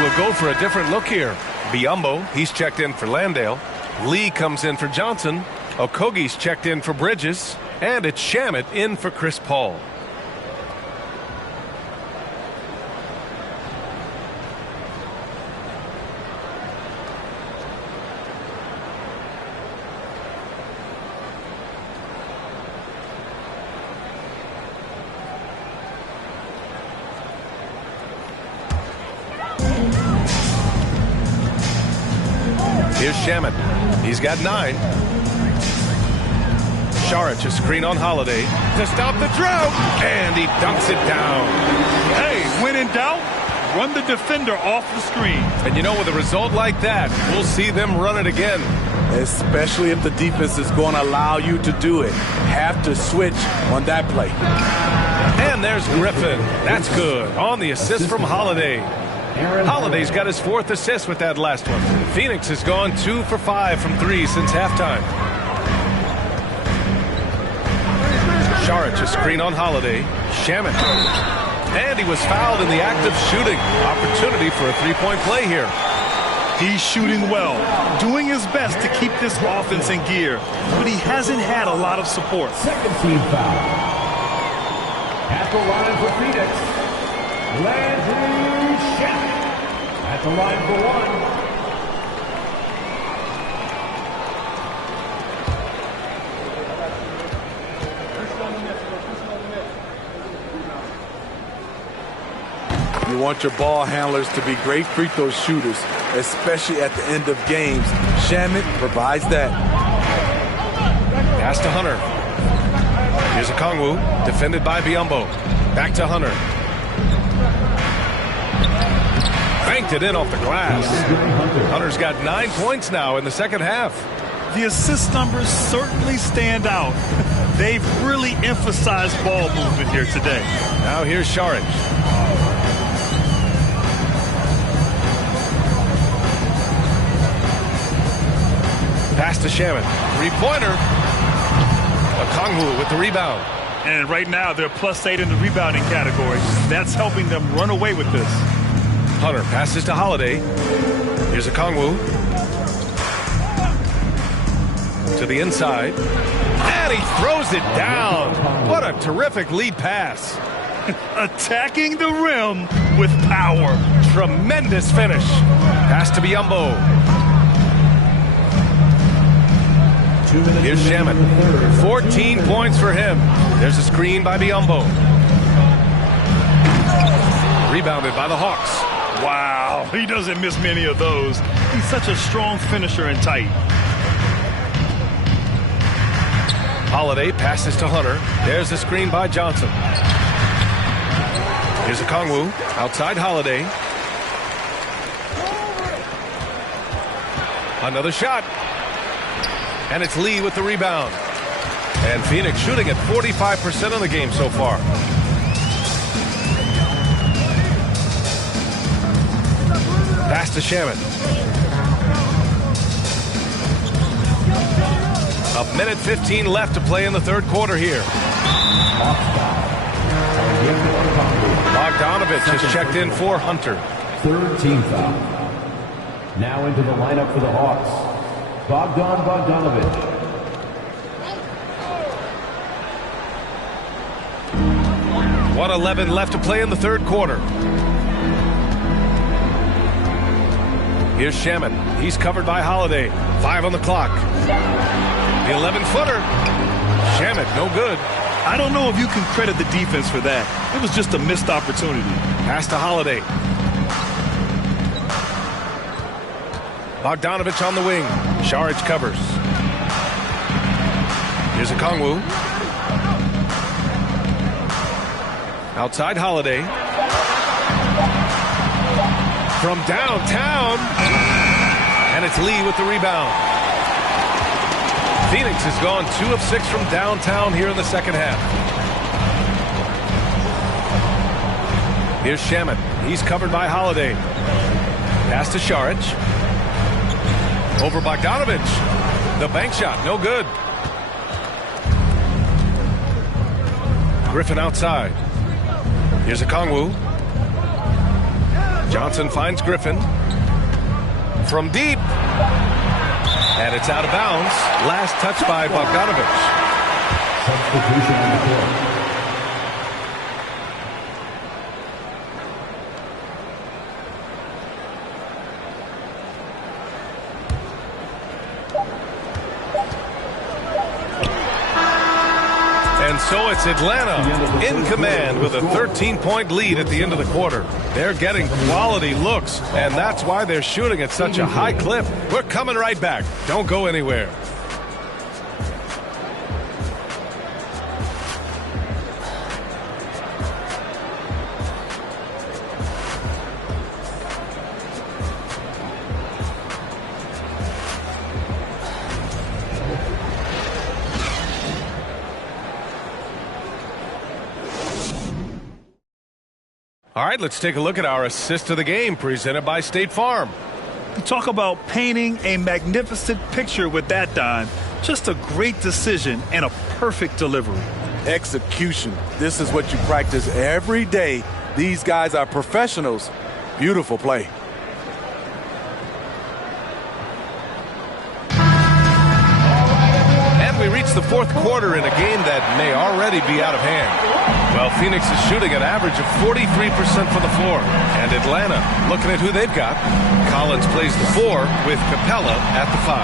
Will go for a different look here. Biyombo, he's checked in for Landale. Lee comes in for Johnson. Okogie's checked in for Bridges. And it's Shamet in for Chris Paul. Here's Shamet. He's got 9. Saric, a screen on Holiday to stop the drought, and he dunks it down. Hey, when in doubt, run the defender off the screen. And you know, with a result like that, we'll see them run it again. Especially if the defense is going to allow you to do it. Have to switch on that play. And there's Griffin. That's good. On the assist from Holiday. Holiday's got his 4th assist with that last one. Phoenix has gone 2 for 5 from 3 since halftime. Saric, a screen on Holiday. Shamet. And he was fouled in the act of shooting. Opportunity for a 3-point play here. He's shooting well, doing his best to keep this offense in gear, but he hasn't had a lot of support. Second team foul. At the line for Phoenix, Landry Shamet. At the line for 1. You want your ball handlers to be great free throw shooters, especially at the end of games. Shamet provides that. Pass to Hunter. Here's Okongwu, defended by Biyombo. Back to Hunter. Banked it in off the glass. Hunter's got 9 points now in the second half. The assist numbers certainly stand out. They've really emphasized ball movement here today. Now here's Šarić. Pass to Shamet. Three-pointer. Okongwu with the rebound. And right now they're +8 in the rebounding category. That's helping them run away with this. Hunter passes to Holiday. Here's Okongwu. To the inside. And he throws it down. What a terrific lead pass. Attacking the rim with power. Tremendous finish. Pass to Biyombo. Here's Shamet. 14 points for him. There's a screen by Biyombo. Rebounded by the Hawks. Wow, he doesn't miss many of those. He's such a strong finisher and tight. Holiday passes to Hunter. There's the screen by Johnson. Here's Okongwu. Outside Holiday. Another shot. And it's Lee with the rebound. And Phoenix shooting at 45% of the game so far. Pass to Shamet. A minute 15 left to play in the third quarter here. Bogdanović has checked in for Hunter. Third team foul. Now into the lineup for the Hawks, Bogdanović. 1:11 left to play in the third quarter. Here's Shamet. He's covered by Holiday. 5 on the clock. The 11-footer. Shamet, no good. I don't know if you can credit the defense for that. It was just a missed opportunity. Pass to Holiday. Bogdanović on the wing. Šarić covers. Here's Okongwu. Outside Holiday. From downtown. And it's Lee with the rebound. Phoenix has gone 2 of 6 from downtown here in the second half. Here's Shamet. He's covered by Holiday. Pass to Šarić. Over Bogdanović. The bank shot, no good. Griffin outside. Here's Okongwu. Johnson finds Griffin. From deep. And it's out of bounds. Last touch by Bogdanović. Substitution on the court. And so it's Atlanta in command with a 13-point lead at the end of the quarter. They're getting quality looks, and that's why they're shooting at such a high clip. We're coming right back. Don't go anywhere. All right, let's take a look at our assist of the game presented by State Farm. You talk about painting a magnificent picture with that, Don. Just a great decision and a perfect delivery. Execution. This is what you practice every day. These guys are professionals. Beautiful play. And we reach the fourth quarter in a game that may already be out of hand. Well, Phoenix is shooting an average of 43% from the floor. And Atlanta, looking at who they've got. Collins plays the 4 with Capella at the 5.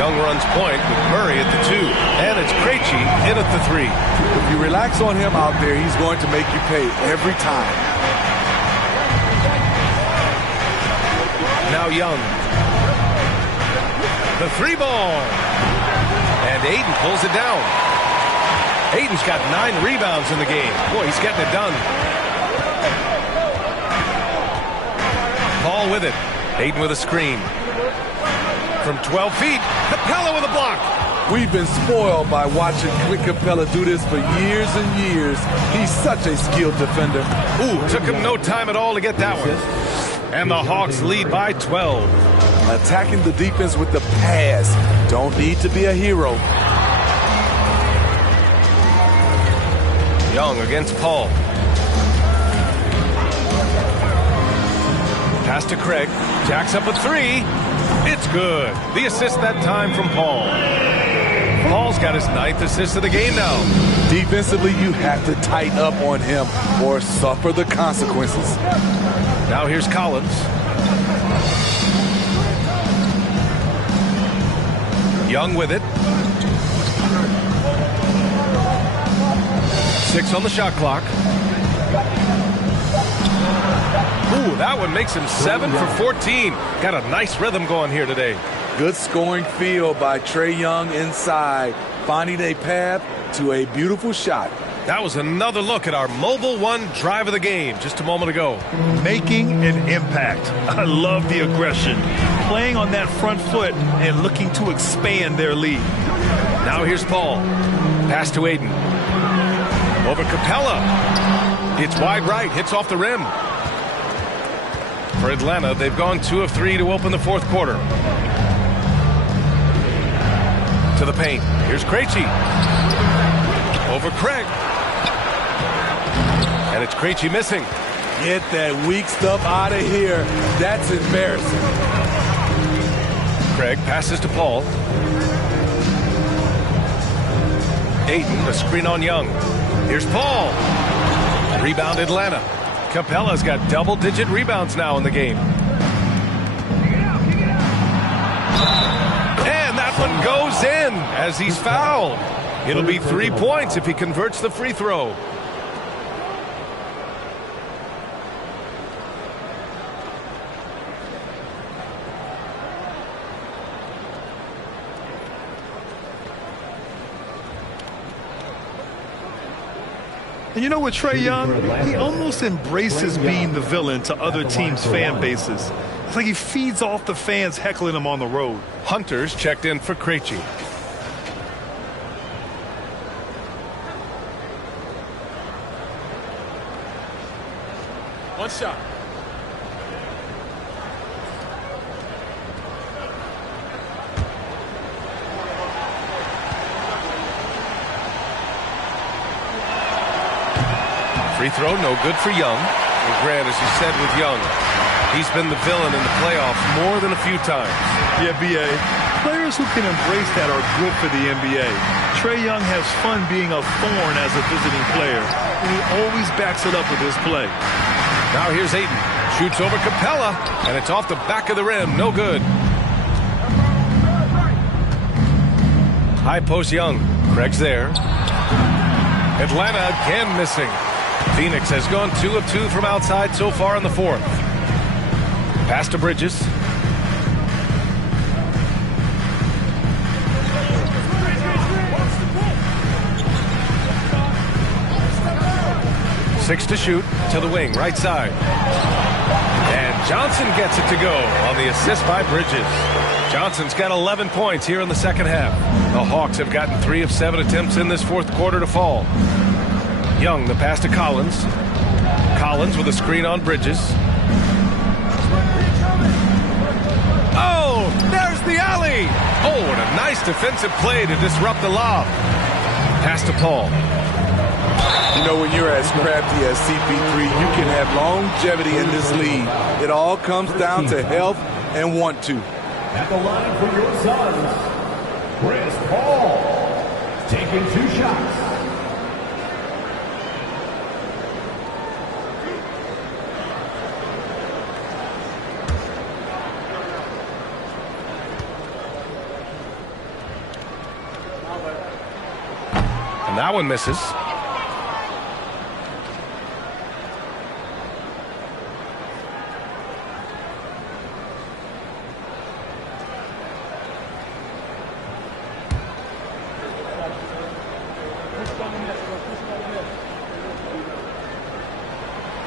Young runs point with Murray at the 2. And it's Krejci in at the 3. If you relax on him out there, he's going to make you pay every time. Now Young. The 3-ball. And Ayton pulls it down. Ayton's got 9 rebounds in the game. Boy, he's getting it done. Paul with it. Ayton with a screen. From 12 feet, Capella with a block. We've been spoiled by watching Clint Capella do this for years and years. He's such a skilled defender. Ooh, took him no time at all to get that one. And the Hawks lead by 12. Attacking the defense with the pass. Don't need to be a hero. Young against Paul. Pass to Craig. Jacks up a 3. It's good. The assist that time from Paul. Paul's got his 9th assist of the game now. Defensively, you have to tighten up on him or suffer the consequences. Now here's Collins. Young with it. 6 on the shot clock. Ooh, that one makes him 7 for 14. Got a nice rhythm going here today. Good scoring field by Trae Young inside, finding a path to a beautiful shot. That was another look at our Mobile One drive of the game just a moment ago. Making an impact. I love the aggression. Playing on that front foot and looking to expand their lead. Now here's Paul. Pass to Ayton. Over Capella. It's wide right. Hits off the rim. For Atlanta, they've gone 2 of 3 to open the 4th quarter. To the paint. Here's Krejci. Over Craig. And it's Krejci missing. Get that weak stuff out of here. That's embarrassing. Craig passes to Paul. Ayton, a screen on Young. Here's Paul. Rebound Atlanta. Capella's got double-digit rebounds now in the game. And that one goes in as he's fouled. It'll be 3 points if he converts the free throw. And you know what, Trae Young? He almost embraces being the villain to other teams' fan bases. It's like he feeds off the fans heckling him on the road. Hunter's checked in for Krejci. One shot. Free throw, no good for Young. And Grant, as you said with Young, he's been the villain in the playoffs more than a few times. Yeah, B.A. Players who can embrace that are good for the NBA. Trae Young has fun being a thorn as a visiting player, and he always backs it up with his play. Now here's Ayton. Shoots over Capella, and it's off the back of the rim. No good. High post Young. Craig's there. Atlanta again missing. Phoenix has gone 2 of 2 from outside so far in the 4th. Pass to Bridges. Six to shoot to the wing, right side. And Johnson gets it to go on the assist by Bridges. Johnson's got 11 points here in the 2nd half. The Hawks have gotten 3 of 7 attempts in this 4th quarter to fall. Young, the pass to Collins. Collins with a screen on Bridges. Oh, there's the alley. Oh, and a nice defensive play to disrupt the lob. Pass to Paul. You know, when you're as crafty as CP3, you can have longevity in this league. It all comes down to health and want to. At the line for your Suns, Chris Paul, taking 2 shots. And that one misses.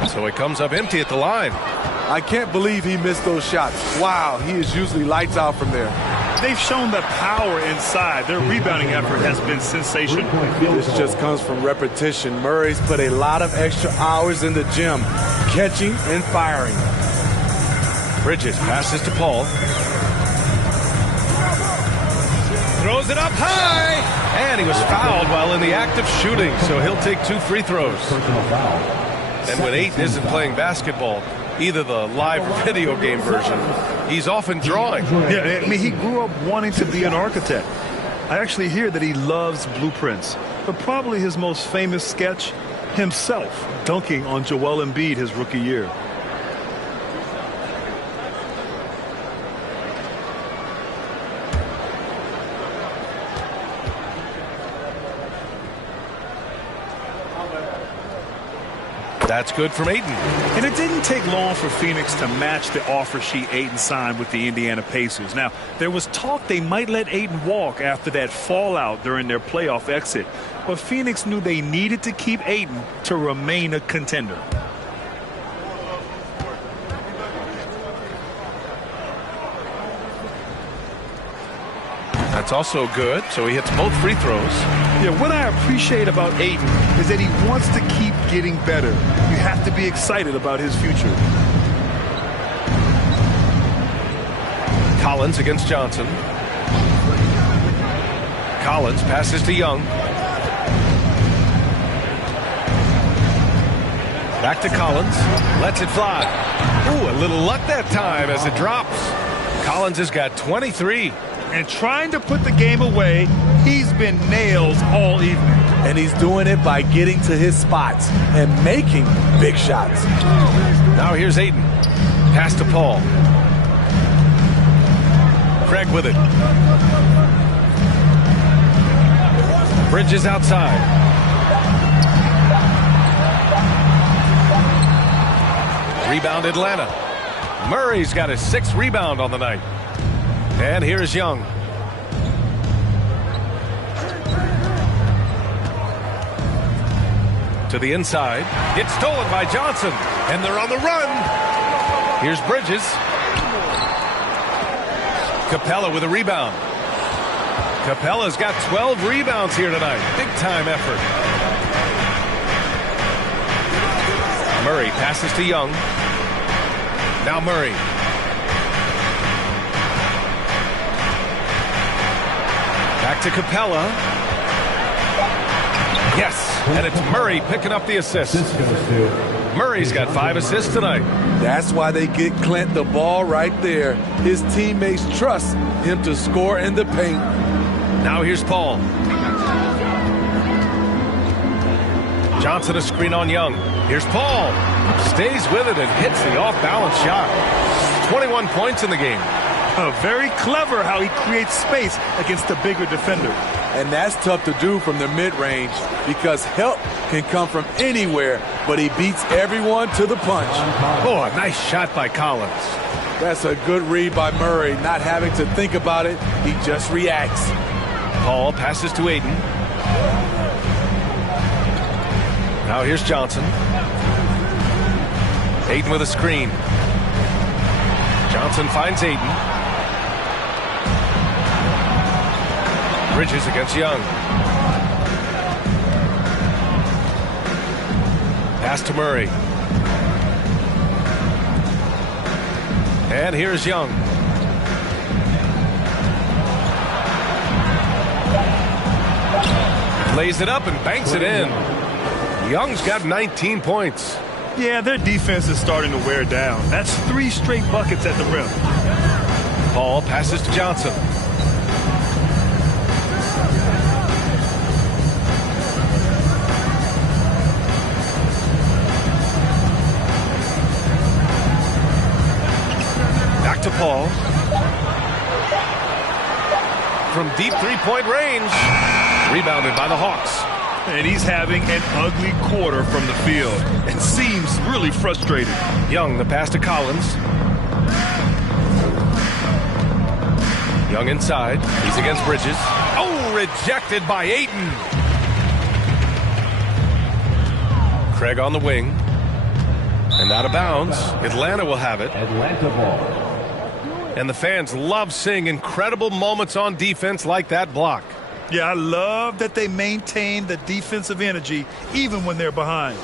So he comes up empty at the line. I can't believe he missed those shots. Wow, he is usually lights out from there. They've shown the power inside. Their rebounding effort has been sensational. This just comes from repetition. Murray's put a lot of extra hours in the gym, catching and firing. Bridges passes to Paul. Throws it up high, and he was fouled while in the act of shooting, so he'll take 2 free throws. And when Ayton isn't playing basketball, either the live or video game version, he's often drawing. Yeah, I mean, he grew up wanting to be an architect. I actually hear that he loves blueprints, but probably his most famous sketch, himself dunking on Joel Embiid his rookie year. That's good from Ayton. And it didn't take long for Phoenix to match the offer sheet Ayton signed with the Indiana Pacers. Now, there was talk they might let Ayton walk after that fallout during their playoff exit. But Phoenix knew they needed to keep Ayton to remain a contender. That's also good, so he hits both free throws. Yeah, what I appreciate about Ayton is that he wants to keep getting better. You have to be excited about his future. Collins against Johnson. Collins passes to Young. Back to Collins. Lets it fly. Ooh, a little luck that time as it drops. Collins has got 23. And trying to put the game away, he's been nails all evening. And he's doing it by getting to his spots and making big shots. Now here's Ayton. Pass to Paul. Craig with it. Bridges outside. Rebound Atlanta. Murray's got his 6th rebound on the night. And here's Young. To the inside. It's stolen by Johnson. And they're on the run. Here's Bridges. Capella with a rebound. Capella's got 12 rebounds here tonight. Big time effort. Murray passes to Young. Now Murray. Back to Capella. Yes, and it's Murray picking up the assist. Murray's got 5 assists tonight. That's why they get Clint the ball right there. His teammates trust him to score in the paint. Now here's Paul. Johnson a screen on Young. Here's Paul. Stays with it and hits the off-balance shot. 21 points in the game. Very clever how he creates space against the bigger defender. And that's tough to do from the mid-range because help can come from anywhere, but he beats everyone to the punch. Oh, a nice shot by Collins. That's a good read by Murray, not having to think about it. He just reacts. Paul passes to Ayton. Now here's Johnson. Ayton with a screen. Johnson finds Ayton. Bridges against Young. Pass to Murray. And here's Young. Lays it up and banks it in. Young's got 19 points. Yeah, their defense is starting to wear down. That's 3 straight buckets at the rim. Paul passes to Johnson. Back to Paul. From deep three-point range. Rebounded by the Hawks. And he's having an ugly quarter from the field and seems really frustrated. Young, the pass to Collins. Young inside. He's against Bridges. Oh, rejected by Ayton. Craig on the wing. And out of bounds. Atlanta will have it. Atlanta ball. And the fans love seeing incredible moments on defense like that block. Yeah, I love that they maintain the defensive energy even when they're behind.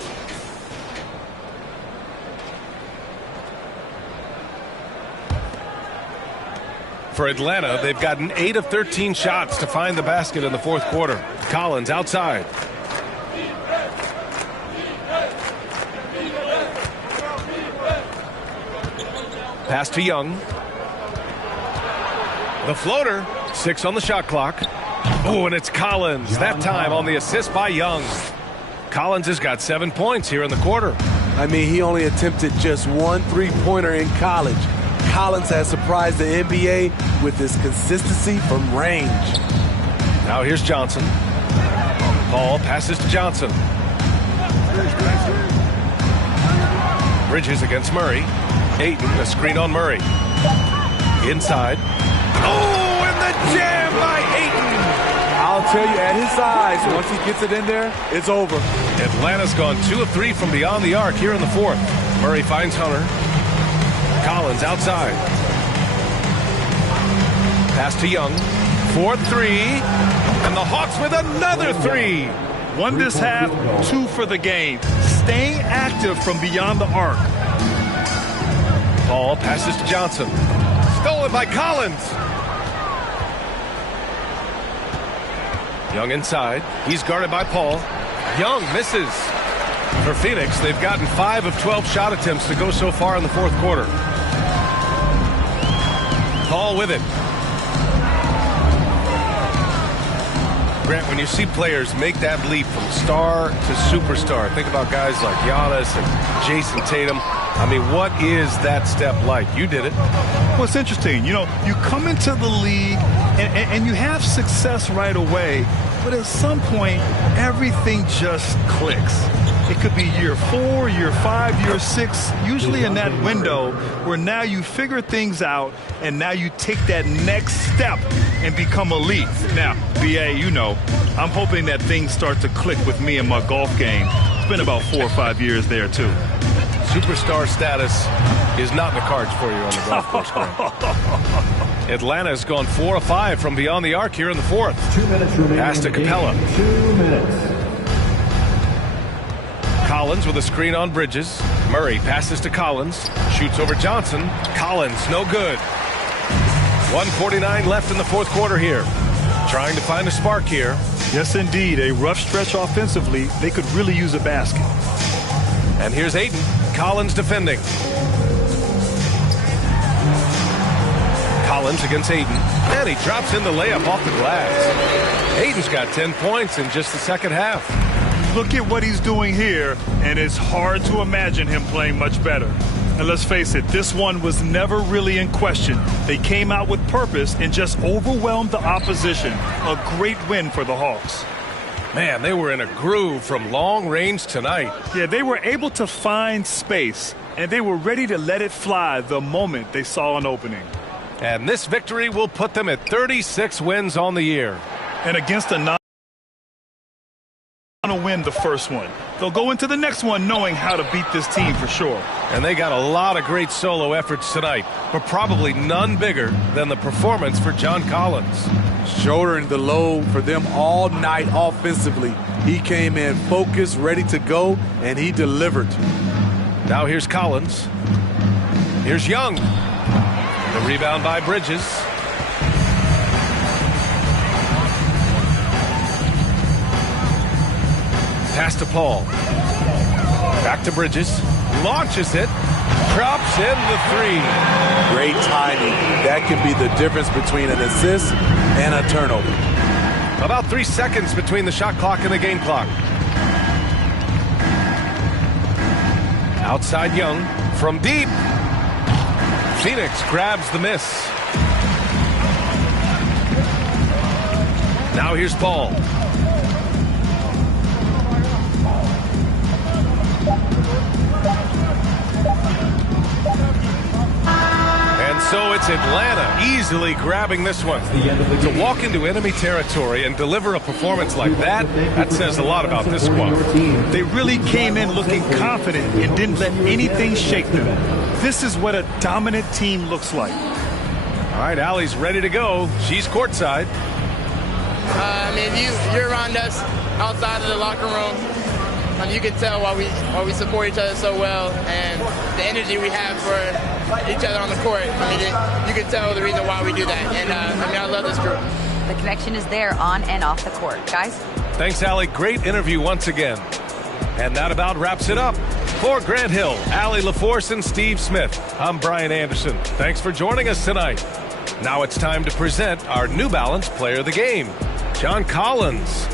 For Atlanta, they've gotten 8 of 13 shots to find the basket in the fourth quarter. Collins outside. Pass to Young. The floater. 6 on the shot clock. Oh, and it's Collins. That time on the assist by Young. Collins has got 7 points here in the quarter. I mean, he only attempted just 1 3-pointer in college. Collins has surprised the NBA with his consistency from range. Now here's Johnson. Paul passes to Johnson. Bridges against Murray. Ayton, a screen on Murray. Inside. Oh, and the jam by Ayton. I'll tell you, at his size, once he gets it in there, it's over. Atlanta's gone 2 of 3 from beyond the arc here in the fourth. Murray finds Hunter. Collins outside. Pass to Young. 4-3. And the Hawks with another 3. 1 this half, 2 for the game. Staying active from beyond the arc. Paul passes to Johnson. Stolen by Collins. Young inside. He's guarded by Paul. Young misses. For Phoenix, they've gotten 5 of 12 shot attempts to go so far in the fourth quarter. Paul with it. Grant, when you see players make that leap from star to superstar, think about guys like Giannis and Jason Tatum. I mean, what is that step like? You did it. Well, it's interesting. You know, you come into the league and you have success right away, but at some point, everything just clicks. It could be year 4, year 5, year 6, usually in that window where now you figure things out and now you take that next step and become elite. Now, BA, you know, I'm hoping that things start to click with me in my golf game. It's been about 4 or 5 years there, too. Superstar status is not in the cards for you on the golf course, Grant. Atlanta's gone 4 of 5 from beyond the arc here in the fourth. 2 minutes remaining. Pass to Capella. 2 minutes. Collins with a screen on Bridges. Murray passes to Collins. Shoots over Johnson. Collins, no good. 1:49 left in the fourth quarter here. Trying to find a spark here. Yes, indeed. A rough stretch offensively. They could really use a basket. And here's Ayton. Collins defending. Collins against Ayton. And he drops in the layup off the glass. Ayton's got 10 points in just the second half. Look at what he's doing here, and it's hard to imagine him playing much better. And let's face it, this one was never really in question. They came out with purpose and just overwhelmed the opposition. A great win for the Hawks. Man, they were in a groove from long range tonight. Yeah, they were able to find space, and they were ready to let it fly the moment they saw an opening. And this victory will put them at 36 wins on the year. And against a win the first one. They'll go into the next one knowing how to beat this team for sure. And they got a lot of great solo efforts tonight, but probably none bigger than the performance for John Collins. Shouldering the load for them all night offensively. He came in focused, ready to go, and he delivered. Now here's Collins. Here's Young. The rebound by Bridges. Pass to Paul. Back to Bridges. Launches it. Drops in the 3. Great timing. That can be the difference between an assist and a turnover. About 3 seconds between the shot clock and the game clock. Outside Young. From deep. Phoenix grabs the miss. Now here's Paul. So it's it's Atlanta easily grabbing this one. To walk into enemy territory and deliver a performance like that, that says a lot about this squad. They really came in looking confident and didn't let anything shake them. This is what a dominant team looks like. All right, Allie's ready to go. She's courtside. You're around us outside of the locker room. You can tell why we support each other so well, and the energy we have for each other on the court. You can tell the reason why we do that. And I love this group. The connection is there on and off the court. Guys? Thanks, Allie. Great interview once again. And that about wraps it up. For Grant Hill, Allie LaForce, and Steve Smith, I'm Brian Anderson. Thanks for joining us tonight. Now it's time to present our New Balance Player of the Game, John Collins.